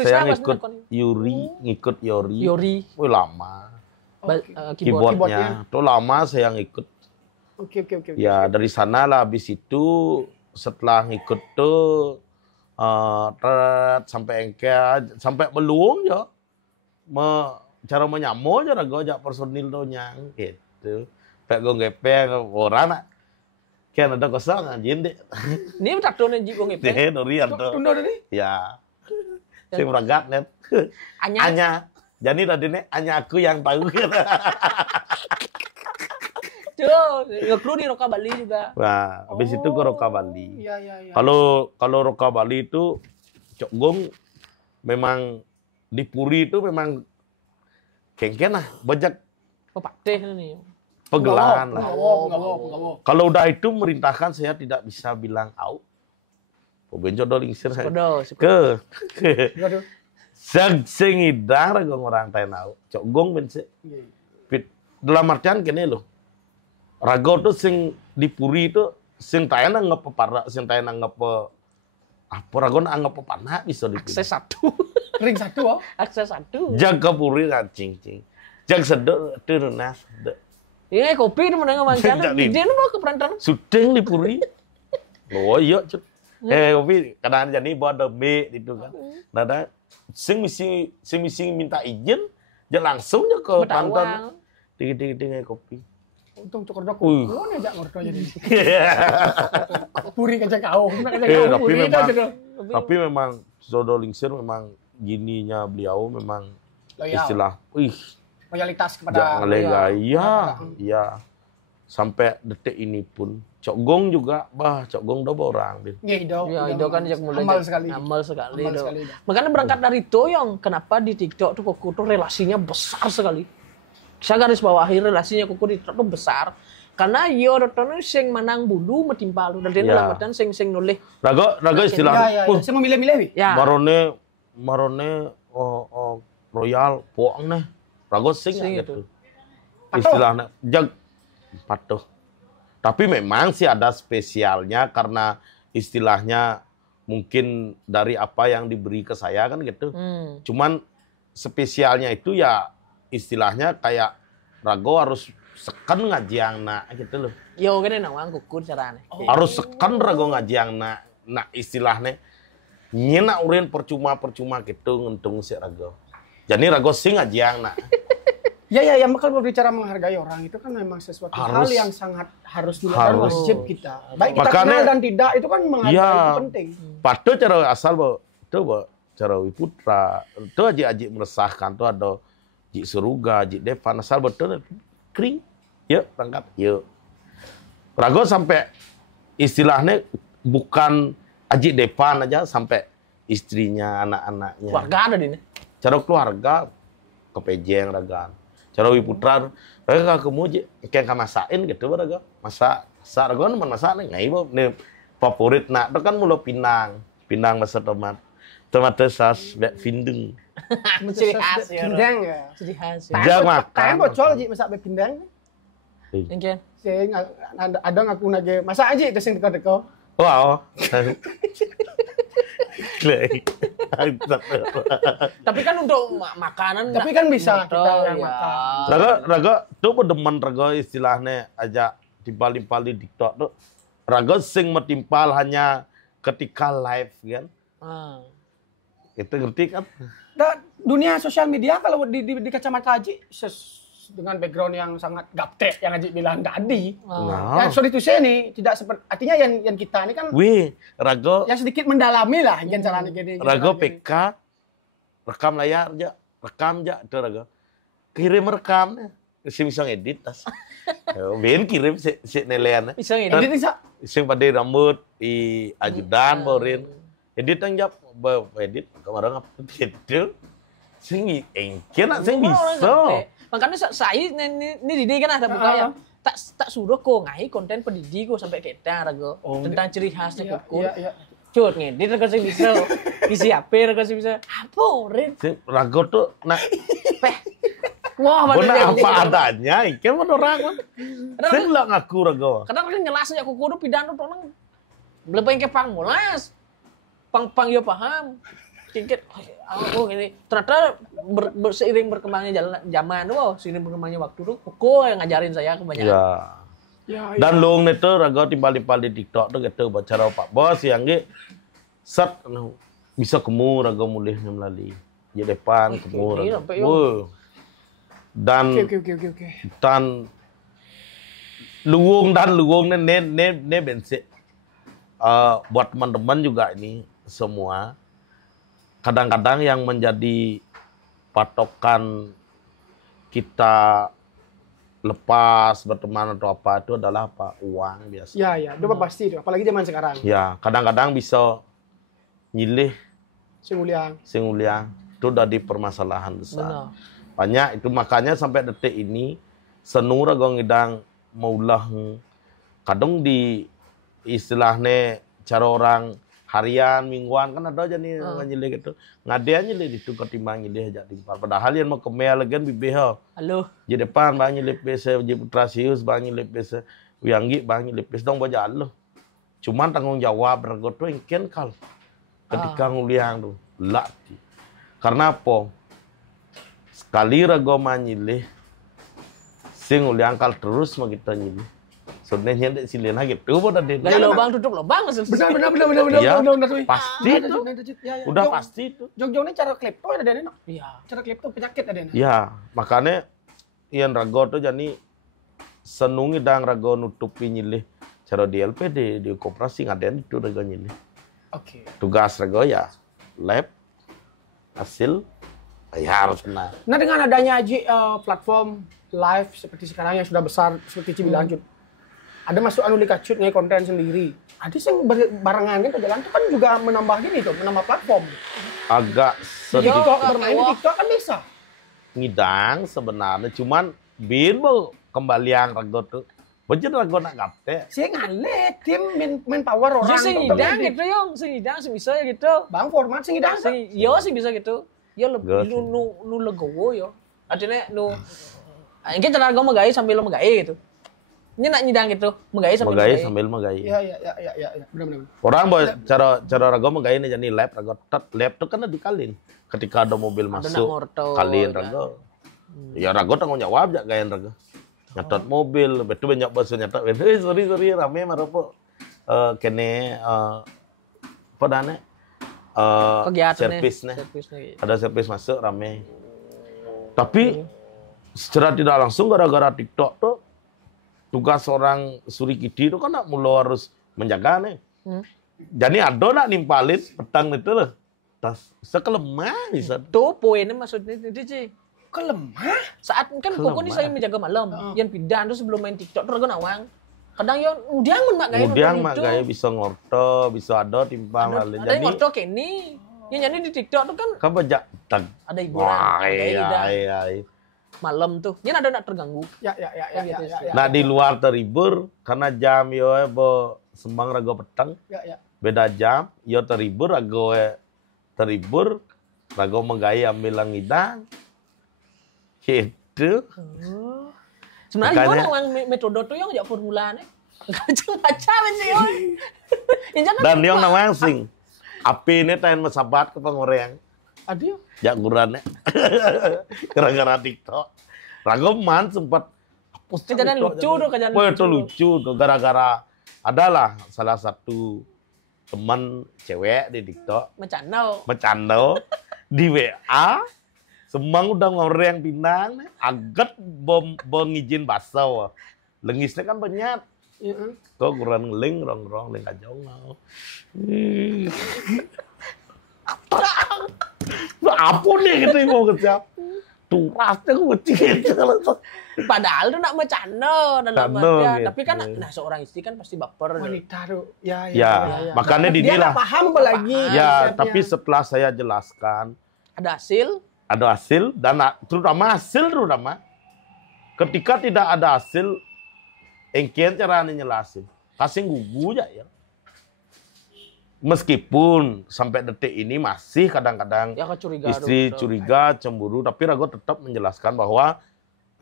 ngikut Yori. Wih lama. Keyboardnya. Tuh lama saya ngikut. Oke. Ya dari sana lah habis itu setelah ngikut tuh sampai engkel sampai belum ya cara menyamo aja rago ajak personil donyang gitu. Pek gue ngepeng orang nak. Kan ada kosong anjing deh. Ini tak tahu nih gue ngepeng. Deh durian tuh. Tunda tadi? Ya. Saya meragat net. Anya. Anya. Jadi tadi nih Anya aku yang tahu. Tuh, ngekru di Roka Bali juga. Nah, habis itu ke Roka Bali. Iya, iya, iya. Kalau Roka Bali itu Cok Gong memang di Puri itu memang kengken lah, banyak Pepatih nih. pegelaran lah. Enggak. Kalau udah itu merintahkan saya tidak bisa bilang au. Benjo do lingsir saya. Ke. Waduh. Sing idang ragong orang tainau. Cok Gong bense. Dalam artian kene loh. Rago tuh sing di Puri itu sing tayana ngepe para, sing tayana ngepe apa rago anggap panah bisa di Akses 1. Ring 1 oh. Akses 1. Jag ke Puri cing. Jag sedek teu nas. Ini kopi itu menengah mangkana. Dia mau ke perantaran. Sudeng di Puri. Oh iya cut. Kopi kadang jadi buat demi itu kan. Nada sing misi minta izin dia langsung aja ke pantan. Ding kopi. Untung cukur dok. Ngono aja ngordo jadi. Puri kacang kau. Tapi memang Sodo Lingsir memang gininya beliau memang Loyal. istilah Loyalitas kepada iya. Sampai detik ini pun Cok Gong juga, Cok Gong do orang din. Iya, Ido kan sejak mulai amal sekali. Makanya berangkat dari itu yang kenapa di TikTok tuh Kuku tuh relasinya besar sekali. Saya garis bawahi relasinya Kuku di TikTok tuh besar. Karena yo dotono sing manang bulu metimpalu dan dia dalam artian sing nulih. Rago istilah. Saya mau milih-milih. Ya. Marone royal poang nih. Rago sing gitu. Patuh. Istilahnya jag patuh. Tapi memang sih ada spesialnya karena istilahnya mungkin dari apa yang diberi ke saya kan gitu. Cuman spesialnya itu ya istilahnya kayak Rago harus sekan ngaji yang nak gitu loh. Yo gini nawang Kuku carane. Harus sekan Rago ngaji yang nak istilahnya nyena urin percuma gitu ngentung si Rago. Jadi Rago sing ngaji yang nak. Ya, kalau berbicara menghargai orang itu kan memang sesuatu hal yang sangat harus dilakukan wajib kita. Baik kita kenal dan tidak itu kan menghargai itu penting. Patuh cara asal cara Wiputra, itu aji meresahkan tuh ada Ji Suruga, Ji Devan asal betul kering. Yuk tangkap, yuk. Rago sampai istilahnya bukan Aji Devan aja sampai istrinya, anak-anaknya. Keluarga ada di sini. Cara keluarga kepejeng Raga. Cara Wiputra, Raga kemuji kayak masakin gitu Raga. Masak Raga kan masak nih favorit nak itu kan mulu pinang masa tomat sas bek pindeng. Ciri khas ya. Pindang ya. Ciri khas. Jangan makan. Kayak bocor aja masak bek pindang. Mungkin. Saya ada ngaku nage masak aja itu sing teko-teko. Wow. Tapi kan untuk makanan. Tapi kan bisa kita yang ya. makan. Raga tuh berdemen Raga istilahnya aja timpal-timpal di TikTok tuh. Raga sing metimpal hanya ketika live kan. Itu ngerti kan? Nah, dunia sosial media kalau di kacamata Haji dengan background yang sangat gaptek yang Haji bilang tadi. Yang sorry to say nih tidak seperti artinya yang kita ini kan Rago yang sedikit mendalami lah yang caranya gini. Rago PK rekam layar aja, rekam aja itu Rago. Kirim rekamnya. Si bisa ngedit tas. Ben kirim si nelean. Bisa ngedit bisa. Sing pada rambut di ajudan borin. Edit yang jap edit kemarin apa gitu. Sing engken sing bisa. Makanya saya ini Didi kan ada buka ya. Tak suruh kok ngai konten pendidik kok sampai kita Rago tentang ciri khasnya Kuku. Cut ngedit Rago sih bisa. Isi HP Rago sih bisa. Apa Rin? Rago tuh nak wah, benar apa adanya, ikan menurang kan. Saya nggak ngaku Rago. Kadang kan jelasnya Kuku tuh pidato tuh orang lebih ke pang mulas. Pang ya paham. Tingkat gini. Ternyata seiring berkembangnya zaman tuh, seiring berkembangnya waktu tuh Kuku yang ngajarin saya kebanyakan. Ya. Dan luang itu Rago timpal-timpal di TikTok tuh gitu bicara Pak Bos yang set bisa kemu Rago mulih melalui. Di depan kemu Rago. Dan Oke. dan luwung ne bensin. Buat teman-teman juga ini semua, kadang-kadang yang menjadi patokan kita lepas berteman atau apa itu adalah apa? Uang biasa. Ya, udah pasti itu. Apalagi zaman sekarang. Ya, kadang-kadang bisa nyilih Sing uliang itu dari permasalahan besar. Benar. Banyak itu makanya sampai detik ini senura gong idang maulah kadang di istilahnya cara orang harian mingguan kan ada aja nih nganyilih gitu. Ngade nyilih itu ketimbang nyilih aja timpal. Padahal yang mau kemel lagi BBH. Halo. Di depan bang nyilih pese di Putrasius bang nyilih pese Wianggi bang nyilih pese dong baca Allah. Cuman tanggung jawab rego tuh engken kal. Ketika nguliang tuh laki. Karena apa? Sekali rego manyilih sing nguliang kal terus mau kita nyilih. Sebenarnya dek silih lagi tuh bodoh deh. Dari lubang tutup lubang maksud. Benar. Ya, Benar. pasti itu. Udah pasti itu. Jog-jog ini cara klepto ada deh, no? Iya. Cara klepto penyakit ada deh. Ya, makanya ian rago tuh jadi senungi dang rago nutupi nyilih cara di LPD di koperasi ngaden itu rago nyilih. Oke. Tugas rago ya lab hasil ya harus benar. Nah, dengan adanya Aji platform live seperti sekarang yang sudah besar seperti Cibilang, ada masuk anu dikacut nih konten sendiri. Ada yang barengan kan jalan itu kan juga menambah gini tuh, menambah platform. Agak sedikit TikTok bermain di TikTok kan bisa. ngidang sebenarnya cuman bin mau kembalian rago tuh. Bener rago nak gapte. Saya ngalet tim main power orang. Sing hidang gitu yung, sing hidang sing bisa ya gitu. Bang format sing hidang. Sing bisa gitu. Ya lebih nu legowo yo. Artinya nu ini cara gue megai sambil lo megai gitu. Ini nak nyidang gitu, megai sambil Megai megai. sambil megai. Ya. Benar. Orang boy cara rago megai ini jadi lab rago tet lab tuh kan dikalin. Ketika ada mobil masuk morto, kalin ya. rago. Ya rago tanggung jawab aja gayan rago. Nyatot mobil, betul banyak bahasa nyatot. Sorry rame maropo. Kene apa dane? Servisnya. Ada servis masuk rame. Tapi secara tidak langsung gara-gara TikTok tuh tugas orang Suri Kidi itu kan mulu harus menjaga nih. Jadi ada nak nimpalin petang itu loh. Tas sekelemah bisa. Tuh poinnya maksudnya itu sih. Kelemah. Saat kan koko ini saya menjaga malam. Yang pindah tuh sebelum main TikTok tuh nawang. Kadang yo udiang mak gaya. Udiang mak gaya bisa ngorto, bisa ada timpang lain. Ada yang ngorto kini. Yang jadi di TikTok tuh kan kan bejak tag. ada hiburan. Wah, iya. Malam tuh. Yang ada nak terganggu. Ya. Nah di luar terhibur karena jam yo bo sembang rago petang. Ya. Beda jam, yo terhibur rago terhibur rago menggaya ambil langidang. Gitu. Sebenarnya Makanya- gimana orang metode tuh yang ngajak formulanya? Macam-macam sih yo. Yang jangan Dan yang namanya sing. Api ini tahan masabat ke pengoreng. Aduh. Jagurannya. Gara-gara TikTok. Ragoman sempat kejadian lucu tuh kejadian wah, itu lucu tuh gara-gara adalah salah satu teman cewek di TikTok bercanda di WA semang udah ngoreng pinang agat bom ngizin basau lengisnya kan banyak kok kurang ngeling rong ling kacau ngau apa nih gitu mau kecap tuh rasanya gue gitu padahal tuh nak bercanda dalam Canda, artian. gitu. Tapi kan nah seorang istri kan pasti baper. Wanita tuh. Ya. Makanya Dia didilah. nggak paham apalagi. Ya, tapi setelah saya jelaskan, Ada hasil dan terutama ketika tidak ada hasil, engkian caranya nyelasin. Kasih gugu ya. Meskipun sampai detik ini masih kadang-kadang ya kecurigaan. istri curiga, cemburu, tapi Rago tetap menjelaskan bahwa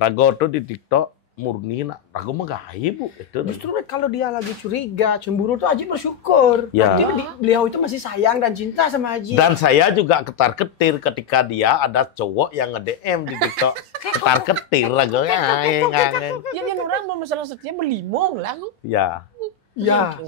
Rago itu di TikTok murni, Rago mah gaib, Bu. Itu. Justru kalau dia lagi curiga, cemburu tuh Aji bersyukur. Ya. Berarti beliau itu masih sayang dan cinta sama Aji. Dan saya juga ketar-ketir ketika dia ada cowok yang nge-DM di TikTok. Ketar-ketir Rago. Ya dia orang mau masalah setia belimong lah. Ya. Ya.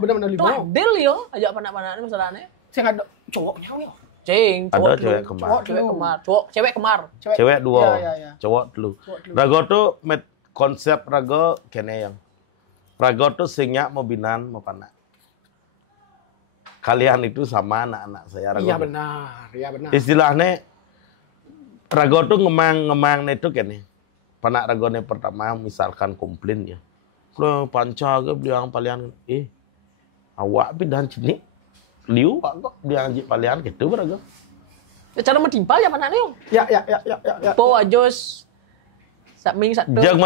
Benar-benar Itu limau. adil yo, ajak panak-panaknya masalahnya. Saya nggak ada cowoknya yo. Cing, Ada cowok cewek dulu. kembar. Cewek kemar. Cewek kemar. Cewek dua, Iya. cowok dulu. Rago tuh konsep rago kene yang. Rago tuh singnya mau binan mau panak. Kalian itu sama anak-anak saya rago. Iya benar. Istilahnya rago tuh ngemang itu kene. Panak rago nih pertama misalkan komplain ya. Kalau panca ke bilang palian, awak bidan cini. Liu kok bilang palian gitu rago. Ya cara metimpal ya mana nih? Ya. Po ajos sakming satu. Jang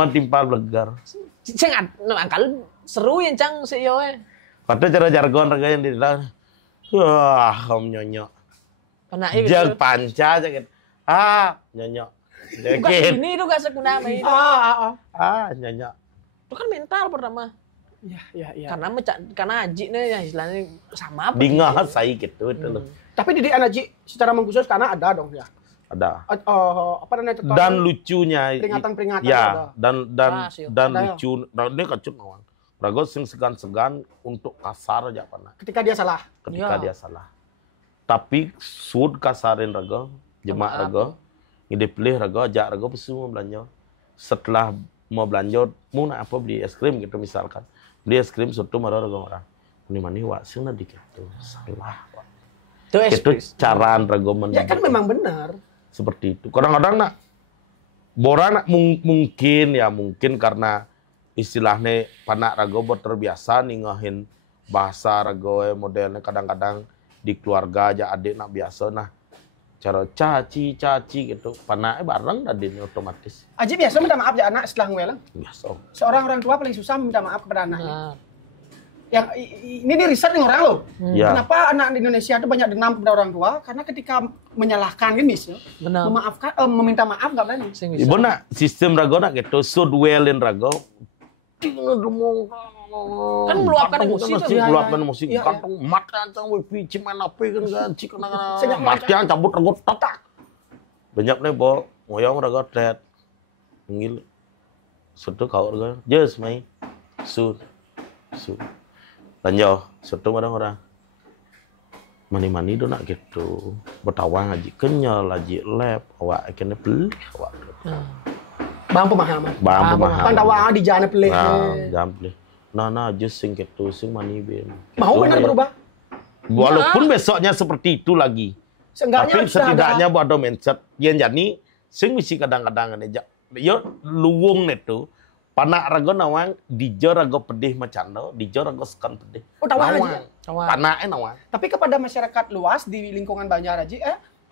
matimpal blegar. Cing angkal seru yang cang si yo Padahal cara jargon raga yang di dalam. Wah, om nyonyok. Panai gitu. Jang panca aja gitu. Nyonyok. Bukan ini itu gak sekuna main. Nyonyok. Itu kan mental pertama. Iya. Karena Aji nih ya istilahnya sama apa? Dingah saya gitu itu loh. Tapi didikan Aji secara mengkhusus karena ada dong ya. Ada. Apa namanya? Dan lucunya peringatan ya, ada. dan lucu. Dan dia kacut nawang. Rago sing segan-segan untuk kasar aja pernah. Ketika dia salah. Dia salah. Tapi sud kasarin rago, jemaah rago, ide pilih rago, ajak rago pesu mau belanja. Setelah mau belanja, mau nak apa beli es krim gitu misalkan. Beli es krim soto marah rago orang. Ini mani wak sing nadi gitu. Salah. Itu cara rago Ya kan memang benar. Seperti itu. Kadang-kadang nak borang mungkin karena istilahnya panak rago buat terbiasa ningahin bahasa rago modelnya kadang-kadang di keluarga aja adik nak biasa nah cara caci gitu panaknya bareng adiknya otomatis. Aji biasa minta maaf ya anak setelah ngewelang. Biasa. Seorang orang tua paling susah minta maaf kepada anaknya. Yang ini di riset nih orang loh. Kenapa anak di Indonesia itu banyak dendam kepada orang tua? Karena ketika menyalahkan kan bisa, memaafkan, meminta maaf nggak berani. Ibu nak sistem rago nak gitu, so duelin rago. Kan meluapkan emosi tuh. Meluapkan emosi. Kantong mata cang wifi ciman apa kan ganci kena mati yang cabut rago tatak. Banyak nih bo, ngoyong rago tet. Ngil. Sudah kau rago, just mai. Su. Lanjau, soto madang orang. Mani-mani do nak gitu. Bertawang aji kenyal, aji lep, awak kena beli, awak. Bang pemahaman. Kan tawang di jana pelih. Jangan pelih. Nah, just sing gitu, sing mani ben. Mau benar berubah? Walaupun besoknya seperti itu lagi. Tapi setidaknya buat mindset yang jadi sing misi kadang-kadang aja. Yo luwung itu. Panak rago nawang dijo rago pedih macando, dijo rago sekan pedih. Tawang aja. Panaknya nawang. Tapi kepada masyarakat luas di lingkungan Banjar Aji,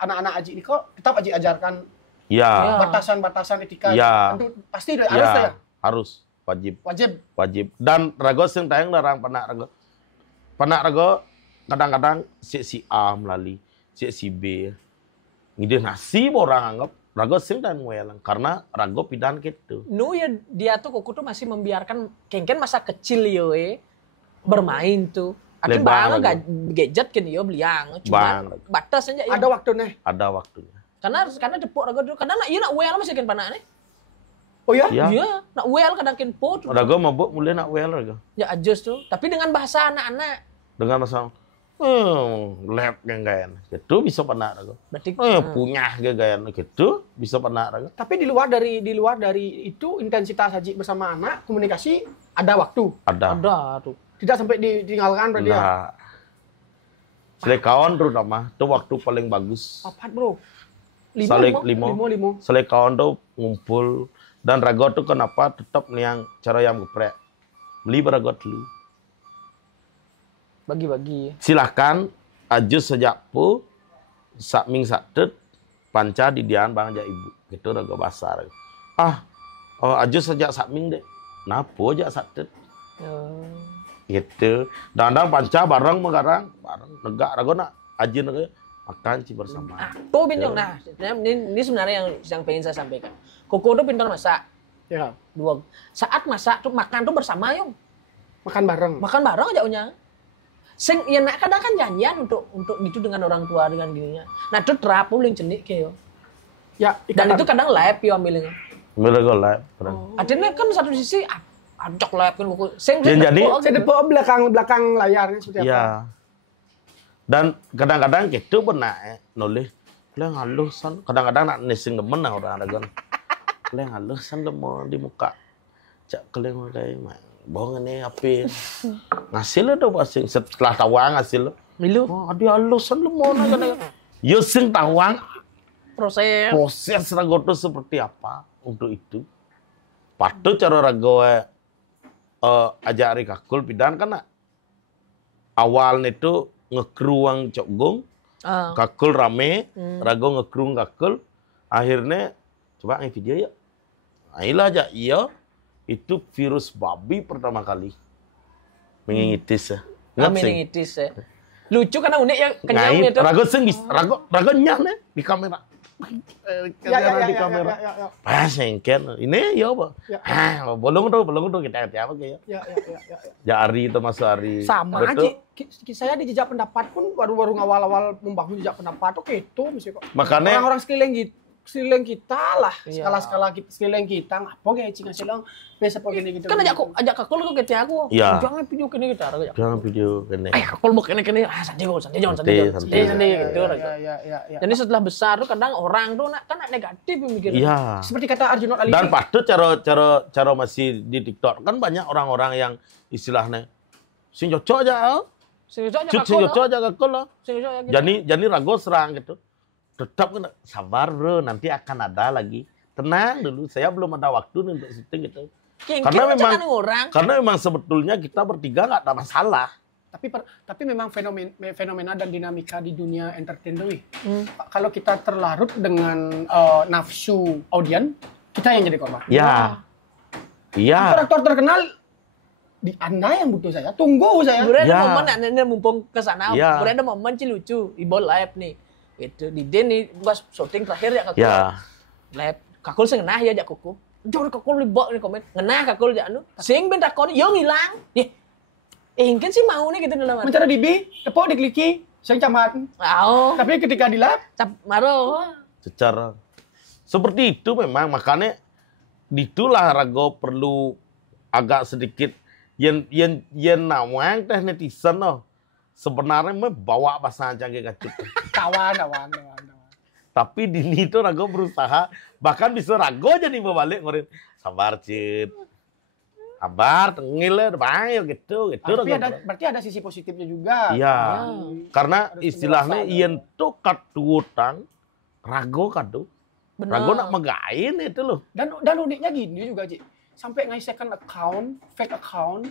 anak-anak Aji ini kok tetap Aji ajarkan batasan-batasan etika. Pasti harus ya. Harus wajib. Dan rago sing tayang larang panak rago. Panak rago kadang-kadang si A melalui si B. Ngide nasi orang anggap rago sing dan welang karena rago pidan gitu. Ya dia tuh koko tuh masih membiarkan kengken masa kecil yo bermain tuh. Akhirnya barang gak gadget kan yo beliang. Cuma batas aja. Ada waktunya. Ada waktunya. Karena depok rago dulu. Karena nak well masih kan panak nih. Oh ya? Iya. Nak well kadang kan po. Rago mabuk mulai nak well rago. Ya adjust tuh. Tapi dengan bahasa anak-anak. Dengan bahasa lep gayan gitu bisa panak rago. Berarti punya gayan gitu bisa panak rago. Tapi di luar dari itu intensitas Haji bersama anak komunikasi ada waktu. Ada tuh. Tidak sampai ditinggalkan berarti ya. Selekawan terutama itu waktu paling bagus. Papat bro. Limo. Selekawan tuh ngumpul dan rago tuh kenapa tetap nih yang cara yang geprek. Beli rago dulu. Bagi-bagi. Silahkan ajus sejak pu sakming saktet panca didian bang aja ibu gitu raga basar. Ajus sejak sakming deh. Napo aja saktet. Gitu. Dan panca bareng mengarang bareng negak rago nak ajin raga makan ci bersama. Tuh Binjong nah ini sebenarnya yang pengen saya sampaikan. Koko tuh pintar masak. Ya. Saat masak tuh makan tuh bersama yung. Makan bareng aja unya. Sing ya nak kadang kan janjian untuk itu dengan orang tua dengan dirinya. Nah itu terapu yang cenik kayak ya. Dan itu kadang live yo ambilnya. Ambil live. Artinya kan satu sisi acok live kan buku. Jadi saya depo belakang layarnya seperti apa? Iya. Dan kadang-kadang gitu benar nulis. Kalian halusan. Kadang-kadang nak nesing demen orang ada kan. Kalian halusan lemon di muka. Cak kalian mulai bohong ini api. Ngasil itu pasti setelah tawang ngasil. Milu. Oh, ada halusan lemon kadang. Yo sing tawang proses rago itu seperti apa untuk itu. Patut cara rago ajari kakul pidan kan awalnya itu ngekruang cokgung, kakul rame, rago ngekruang kakul, akhirnya coba ini video ya. Ayolah aja iya itu virus babi pertama kali meningitis ya. Meningitis ya. Lucu karena unik ya kenyang itu. Rago senggis, rago nyane di kamera. Di kamera. Pas engken. Ini ya apa? Bolong tuh kita apa kayak. Jari itu masuk hari. Sama aja. Saya di jejak pendapat pun baru awal-awal membangun jejak pendapat oke itu mesti kok. Makanya orang-orang sekeliling kita lah, skala-skala sekeliling kita ngapa kayak cing hasilnya biasa gini gitu. Kan ajak kakul kok kece aku. Ya. Jangan video kene kita. Jangan video kene. Kakul mau kene santai gitu. Ya. Jadi setelah besar tuh kadang orang tuh kan negatif mikirnya. Iya. Seperti kata Arjuna Ali. Dan patut cara masih di TikTok kan banyak orang-orang yang istilahnya sing cocok aja. Sing cocok aja kakul lah. Jadi rago serang gitu. Tetap kan sabar bro, nanti akan ada lagi. Tenang dulu, saya belum ada waktu untuk syuting gitu. Karena memang sebetulnya kita bertiga nggak ada masalah. Tapi memang fenomena dan dinamika di dunia entertain itu. Kalau kita terlarut dengan nafsu audiens, kita yang jadi korban. Iya. Aktor terkenal di Anda yang butuh saya, tunggu saya. Ada momen mumpung ke sana, ada momen lucu, Ibo live nih. Itu di Deni pas syuting terakhir ya kakul. Live kakul sing ngenah ya jak kuku. Jangan kakul libok nih komen. Ngenah kakul jak anu. Sing ben takon yo ngilang. Mungkin sih mau nih gitu dalam hati. Mencari dibi, tepuk dikliki, sing camat. Tapi ketika di lab maro. Secara seperti itu memang makanya ditulah rago perlu agak sedikit yen nawang teh netizen loh. Sebenarnya bawa pasangan canggih kacut. Kawan. Tapi Dini itu rago berusaha, bahkan bisa rago jadi balik ngorin. Sabar Cid. Sabar, tengil bang gitu. Tapi berarti ada sisi positifnya juga. Iya. Karena istilahnya iyan tuh katu utang, rago kado. Rago nak megain itu loh. Dan uniknya gini juga, Ci. Sampai ngai second account, fake account.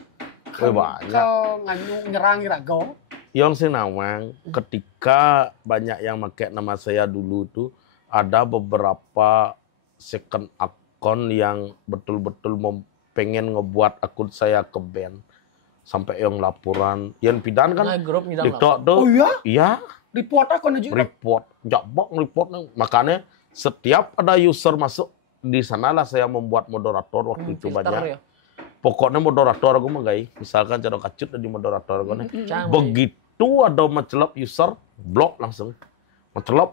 Kalau nyerang rago. Yang senawang ketika banyak yang pakai nama saya dulu tuh ada beberapa second akun yang betul-betul pengen ngebuat akun saya ke band sampai yang laporan yang pidan kan TikTok tuh. Oh iya? Iya. Report akun aja. Report, report. Makanya setiap ada user masuk di sanalah saya membuat moderator waktu itu banyak. Ya? Pokoknya moderator aku menggai, misalkan cara kacut di moderator aku nih. Begitu ada mencelop user, blok langsung. Mencelop,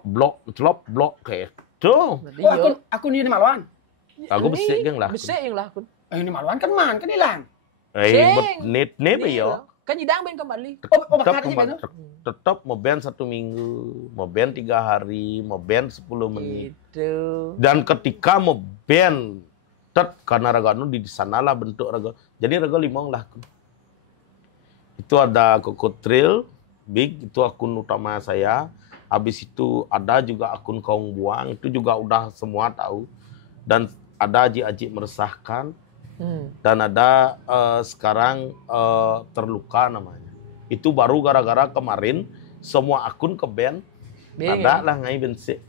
blok kayak itu. Akun ini maluan. Aku besik yang lah. akun. Ini maluan kan hilang. Net ya. Kan hidang ben kembali. Tetap mau band 1 minggu, mau band 3 hari, mau band 10 menit. Gitu. Dan ketika mau band karena raga di sanalah bentuk raga. Jadi raga limong lah. Itu ada Kokotril, Big, itu akun utama saya. Habis itu ada juga akun Kaung Buang, itu juga udah semua tahu. Dan ada Aji-Aji Meresahkan. Dan ada sekarang Terluka namanya. Itu baru gara-gara kemarin semua akun ke band. Ada lah ngai bensik.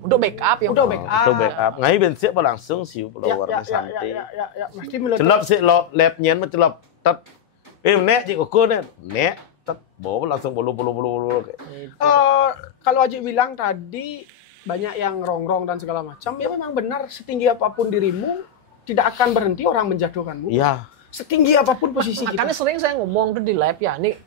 Untuk backup yang untuk backup. Ngai bensik langsung sih warna santai. Ya. Mesti melihat. Celap sih lo lab nyen mah celap tet. Nek cik koko nek tet bawa langsung bolu kayak. Kalau Aji bilang tadi banyak yang rongrong dan segala macam, ya memang benar setinggi apapun dirimu tidak akan berhenti orang menjatuhkanmu. Iya. Setinggi apapun posisi kita. Makanya sering saya ngomong tuh di live ya, nih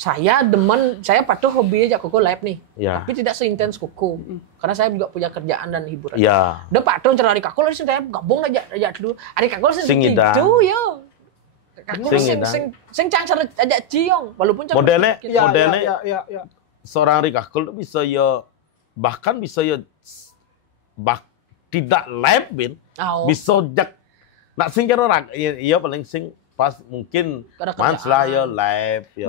saya patuh hobi aja koko live nih. Ya. Tapi tidak seintens koko. Karena saya juga punya kerjaan dan hiburan. Ya. Udah patuh cara adik kakul sih saya gabung aja dulu. Adik kakul sih gitu yo. Sing cangcer aja ciong, walaupun modelnya Ya. seorang Rikakul tuh bisa ya bahkan bisa ya tidak live bin, bisa jak nak sing kira orang iya paling sing pas mungkin mans lah ya live ya.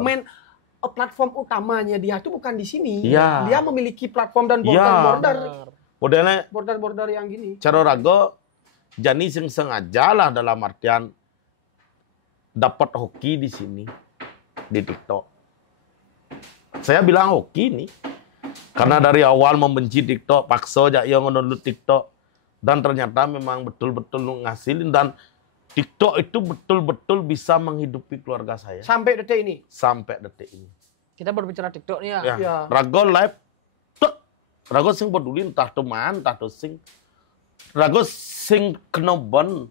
Platform utamanya dia tuh bukan di sini. Ya. Dia memiliki platform dan border yang gini. Cara rago jadi sing sengaja lah dalam artian dapat hoki di sini di TikTok. Saya bilang hoki nih karena dari awal membenci TikTok, paksa aja yang ngedownload TikTok dan ternyata memang betul-betul ngasilin dan TikTok itu betul-betul bisa menghidupi keluarga saya. Sampai detik ini. Kita berbicara TikTok nih ya. Ya. Rago live, rago sing peduli entah teman, entah sing. Rago sing kena ban,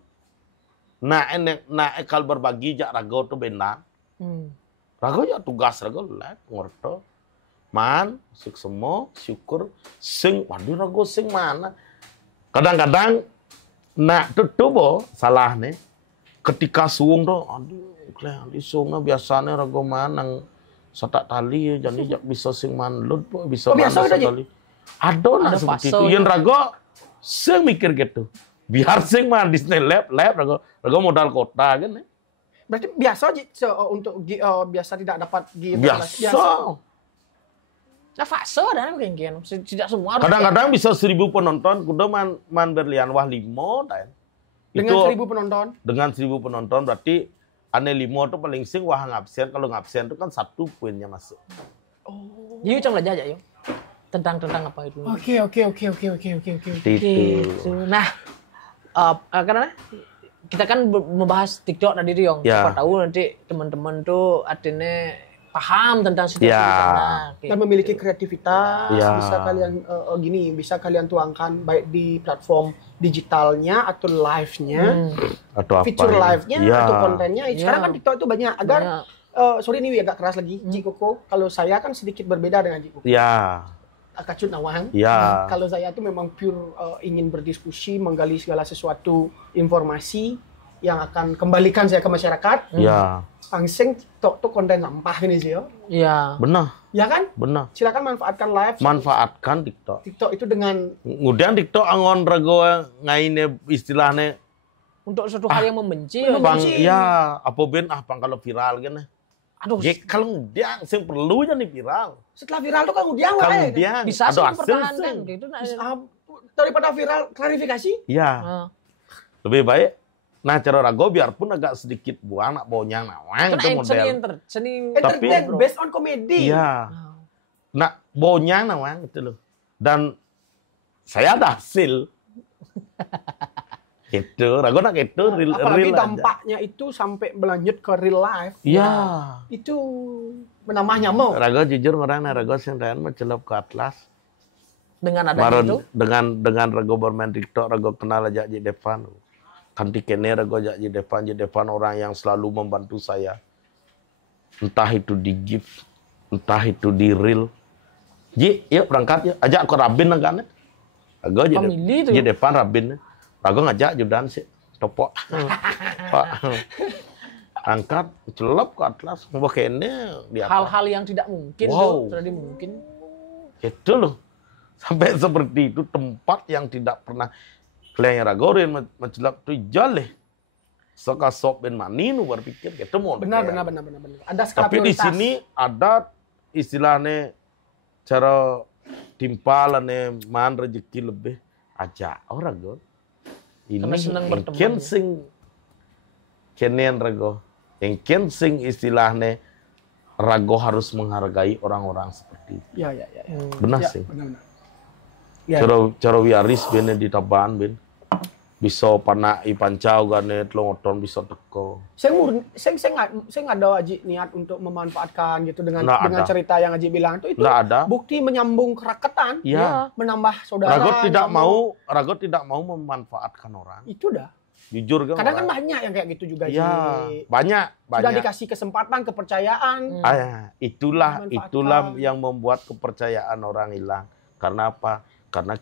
kal berbagi jak rago tu benda. Rago ya tugas rago live ngorto. Man, sik semua syukur sing, waduh rago sing mana. Kadang-kadang nak tutup salah nih. Ketika suung tuh, aduh, di suungnya biasanya rago manang satak tali ya, jadi bisa sing manlut, bisa mana sekali. Ada seperti itu. Yang rago sing mikir gitu. Biar sing man Disney lab rago modal kota kan. Berarti biasa untuk biasa tidak dapat gitu. Biasa. Nah, fase ada mungkin tidak semua. Kadang-kadang bisa 1.000 penonton, kuda man berlian wah 5 dan. Dengan 1.000 penonton? Dengan 1.000 penonton berarti ane 5 itu paling sing wah ngabsen. Kalau ngabsen itu kan 1 poinnya masuk. Oh. Yuk coba belajar aja yuk. Tentang apa itu. Oke. Nah, karena kita kan membahas TikTok tadi Riong. Siapa tahu nanti teman-teman tuh artinya paham tentang situasi di sana. Dan memiliki kreativitas, bisa kalian tuangkan baik di platform digitalnya atau live-nya, atau apa fitur live-nya atau kontennya. Sekarang kan TikTok itu banyak. Sorry ini agak keras lagi, Ji Koko. Kalau saya kan sedikit berbeda dengan Ji Koko. Akacut Nawang. Kalau saya itu memang pure ingin berdiskusi, menggali segala sesuatu informasi yang akan kembalikan saya ke masyarakat. Langsung TikTok tuh konten sampah ini sih yo. Iya. Benar. Ya kan? Benar. Silakan manfaatkan live. Manfaatkan TikTok. TikTok itu dengan kemudian TikTok angon rago ngaine istilahnya untuk suatu hal yang membenci. Ya, apa ben pang kalau viral kan. Aduh, kalau dia sing perlu aja nih viral. Setelah viral tuh kan udiang bisa sih mempertahankan gitu. Daripada viral klarifikasi? Iya. Lebih baik. Nah, cara rago biarpun agak sedikit buang, nak bonyang, nawang itu model. Seni entertain based on komedi. Iya. Nak bonyang, nawang itu loh. Dan saya ada hasil. Itu, rago nak itu real. Apalagi dampaknya itu sampai berlanjut ke real life. Iya. Itu menambah nyamuk. Rago jujur orang rago yang lain mencelup ke atlas. Dengan adanya itu? Dengan rago bermain TikTok, rago kenal aja di depan. Kanti kene rago jadi depan orang yang selalu membantu saya. Entah itu di gift, entah itu di real. Ji, yuk berangkat yuk. Ajak ke Rabin kan. Rago jadi depan Rabin. Rago ngajak judan sih. Topok. Pak. Angkat, celup ke atlas. Mau kene di atas. Hal-hal yang tidak mungkin tuh, terjadi mungkin. Itu loh. Sampai seperti itu tempat yang tidak pernah klien ragorin mencelap tu jale. Soka sop ben mani nu berpikir gitu mau. Benar. Ada skala tapi prioritas. Di sini ada istilahnya cara timpalane man rezeki lebih aja orang go. Ini mungkin sing kenen rago. Yang sing istilahnya rago harus menghargai orang-orang seperti itu. Ya. Benar sih. Benar. Cara wiaris bene di taban ben. Bisa pana ipancau ganet longoton bisa teko. Saya ada Aji niat untuk memanfaatkan gitu dengan cerita yang Aji bilang itu bukti menyambung keraketan, menambah saudara. Ragot tidak mau memanfaatkan orang. Itu dah. Jujur kan. Kadang kan banyak yang kayak gitu juga. Ya, banyak. Sudah dikasih kesempatan, kepercayaan. Itulah yang membuat kepercayaan orang hilang. Karena apa? Karena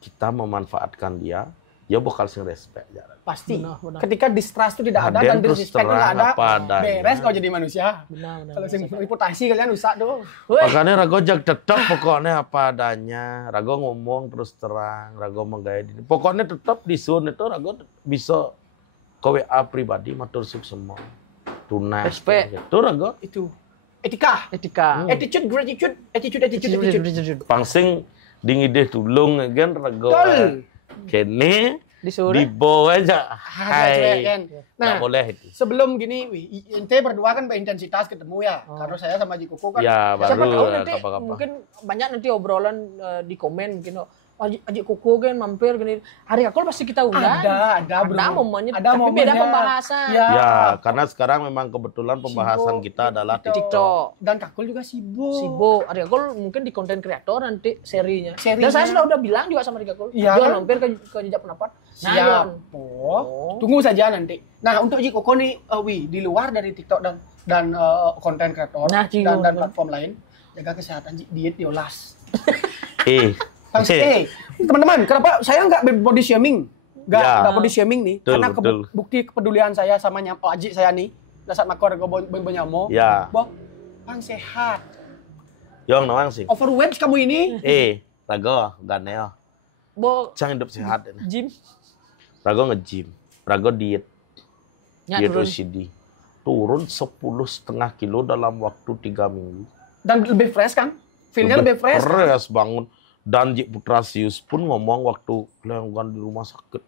kita memanfaatkan dia ya bakal sing respect ya. Pasti. Benar. Ketika distrust itu tidak ada Aden dan terus disrespect itu terang nggak ada, apa adanya. beres kau jadi manusia. Benar. Kalau sing reputasi kalian rusak tuh. Makanya Rago jag tetap pokoknya apa adanya. Rago ngomong terus terang, Rago menggaya diri. Pokoknya tetap di Sun itu Rago bisa ke WA pribadi matur suksema. Tunai. Respect. Itu Rago. Itu etika. Attitude, gratitude, attitude. Pangsing dingide tulung kan Rago. Betul. Kene Disuruh. dibawa aja. Hai. Kan. Nggak boleh itu. Sebelum gini, ente berdua kan berintensitas ketemu ya. Karena saya sama Haji Koko kan. Ya, Siapa baru tahu ya, nanti kapan-kapan. mungkin banyak nanti obrolan di komen mungkin Haji Koko kan mampir gini. Hari Akul pasti kita undang. Ada bro. momennya. Ada Tapi beda momennya. pembahasan. Ya. Ya, karena sekarang memang kebetulan pembahasan Sibuk. kita adalah TikTok. TikTok. Dan Kakul juga sibuk. Sibuk. Hari Akul mungkin di konten kreator nanti serinya. Serinya. Dan saya sudah bilang juga sama Hari Akul. Iya, Dia kan? mampir ke jejak pendapat. Nah, Siap. Yon. Oh. Tunggu saja nanti. Nah, untuk Haji Koko nih, di luar dari TikTok dan konten kreator Nah, Ci, dan bener. platform lain, jaga kesehatan, Ji. Diet diolas. Eh, Teman-teman, kenapa saya nggak body shaming? Ya. Nggak body shaming nih, Betul, karena betul. bukti kepedulian saya sama Aji saya nih, dasar makor benyamo. Ya. Boh, Bang sehat. Yang nawang sih. Overweight kamu ini. Rago ganeo. Bo Cang hidup sehat. Jim. Rago nge-gym. Rago diet. Diet turun. OCD. Turun 10,5 kilo dalam waktu 3 minggu. Dan lebih fresh kan? Feel-nya lebih fresh. Kan? Fresh bangun. Dan Jik Putrasius pun ngomong waktu kelenggan di rumah sakit.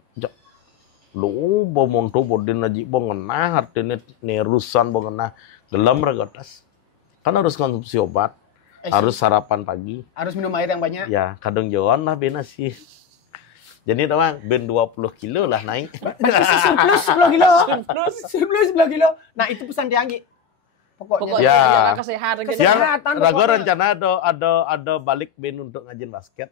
Lu bomong tuh bodin aja bengenah artinya nerusan bengenah gelam regatas. Kan harus konsumsi obat, harus sarapan pagi. Harus minum air yang banyak. Ya, kadang jauhan lah bena sih. Jadi teman, ben 20 kilo lah naik. Masih surplus 10 kilo. Surplus 10 kilo. Nah, itu pesan Tianggi. Pokoknya. Pokoknya Ya. jaga kesehatan. Yang Kesehatan Rago pokoknya. rencana ada balik ben untuk ngajin basket.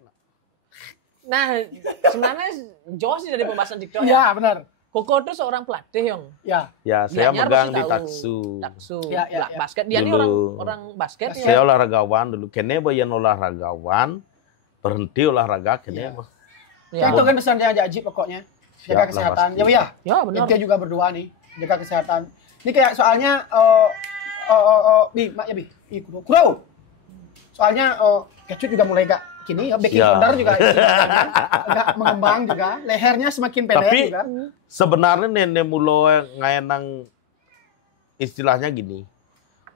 Nah, sebenarnya jauh sih dari pembahasan TikTok Iya, benar. Koko tuh seorang pelatih, Yong. Ya. Ya, saya Gianyar megang pasti di tahu. Taksu. Taksu. Ya, ya, ya. Basket. Dia ini Dulu. orang basket ya. Saya olahragawan dulu. Kene bayan olahragawan, berhenti olahraga kene. Ya. Itu kan pesan dia Aji pokoknya. Siap Jaga lah, kesehatan. pasti. Ya, ya. Ya, benar. Kita juga berdua nih, jaga kesehatan. Ini kayak soalnya nih, Mak ya, Bi. Kuro. Soalnya Kecut juga mulai gak kini, baking Ya. powder juga agak mengembang juga. Lehernya semakin pendek Tapi juga. sebenarnya nenek mulo ngayenang istilahnya gini.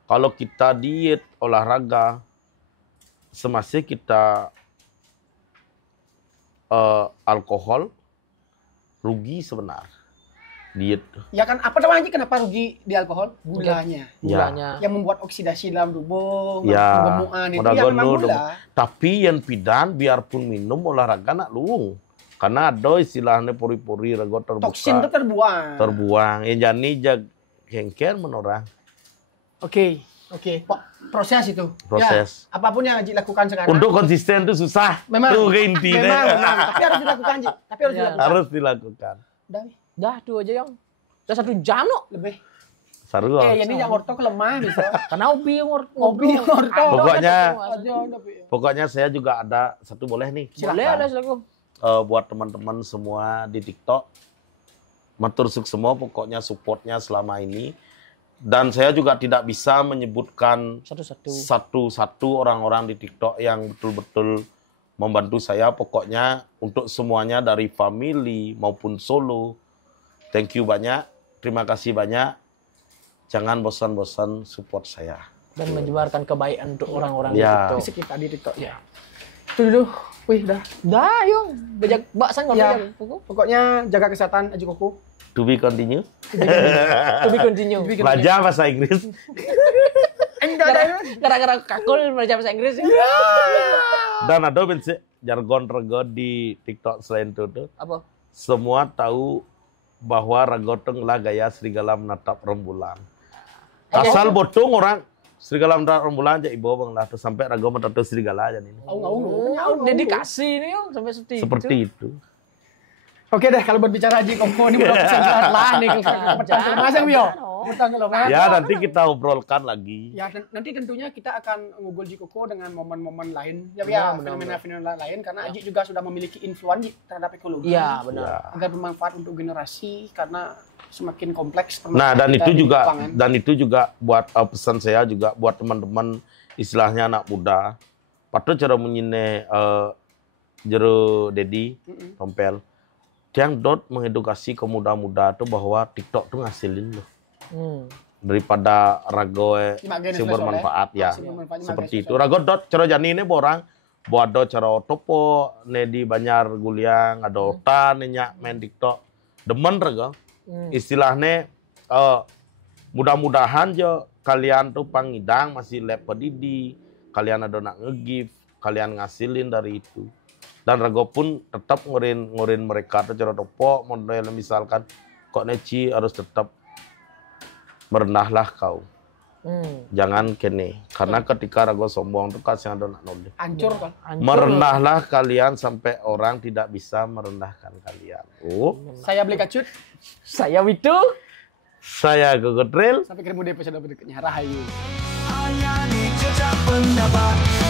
Kalau kita diet olahraga, semasa kita alkohol rugi sebenarnya diet. Ya kan, apa namanya kenapa rugi di alkohol? Gulanya. Gulanya. Yang membuat oksidasi dalam tubuh, Ya, pembunuhan itu udah yang memang gonul. gula. Tapi yang pidan biarpun minum olahraga nak luung. Karena ada istilahnya pori-pori rego terbuka. Toksin itu terbuang. Yang jani jag kengker menorang. Oke. Proses itu. Proses. Ya, apapun yang Haji lakukan sekarang. Untuk konsisten itu susah. Memang. Itu ke intinya. Memang. Tapi harus dilakukan, Haji. Tapi harus Ya. dilakukan. Harus dilakukan. Udah, Bi. Dah tuh aja, Yong. Udah 1 jam loh. Lebih. Seru. Ini yang orto kelemah bisa. Karena hobi Hobi orto. Pokoknya saya juga ada satu boleh nih. Boleh ada silaku. Buat teman-teman semua di TikTok. Matur suk semua pokoknya supportnya selama ini. Dan saya juga tidak bisa menyebutkan satu-satu orang-orang di TikTok yang betul-betul membantu saya. Pokoknya untuk semuanya dari family maupun solo. Thank you banyak. Terima kasih banyak. Jangan bosan-bosan support saya. Dan menyebarkan kebaikan untuk orang-orang di Ya. TikTok. Bisa kita di TikTok ya. Itu dulu. Wih, dah. Dah, Yong. Bejak baksan ngomong Ya. ya. Pokoknya jaga kesehatan Haji Koko. To be continue. To be continue. Belajar bahasa Inggris. Gara-gara kakul belajar bahasa Inggris. Dan ada bensin jargon-rego di TikTok selain itu tuh. Apa? Semua tahu bahwa ragoteng lah gaya serigala menatap rembulan. Asal botong orang serigala menatap rembulan aja ibu bang lah tuh sampai rago menatap serigala aja nih. Dedikasi ini Yong sampai Seperti itu. Oke deh, kalau berbicara Haji Koko ini udah pesan berat lah nih. Mas yang Bio. Ya nanti kita obrolkan lagi. Ya nanti tentunya kita akan ngugul Jikoko dengan momen-momen lain. Ya, fenomena-fenomena lain karena Aji juga sudah memiliki influence terhadap ekologi. Iya, benar. Ya. Agar bermanfaat untuk generasi karena semakin kompleks. Nah, dan kita itu di juga lapangan. dan itu juga buat pesan saya juga buat teman-teman istilahnya anak muda. Patut cara menyine jero Dedi Tompel. Yang mengedukasi ke muda-muda tuh bahwa TikTok tuh ngasilin loh. Daripada ragoe sumber manfaat ya. Seperti itu. Rago cara jani ini borang buat cara topo ne di Banjar Guliang ada otan nyak main TikTok. Demen rago. Istilahnya mudah-mudahan jo kalian tuh pangidang masih lep pedidi, kalian ada nak nge-give, kalian ngasilin dari itu. Dan Rago pun tetap ngurin mereka tuh cara topo model misalkan kok Neci harus tetap merendahlah kau. Jangan kene karena ketika Rago sombong tuh kasih ada nak noleh. Hancur kan. Merendahlah kalian sampai orang tidak bisa merendahkan kalian. Saya beli kacut. Saya Witu. Saya Gogotril. Sampai ketemu di episode berikutnya. Rahayu. Hanya di Jejak Pendapat.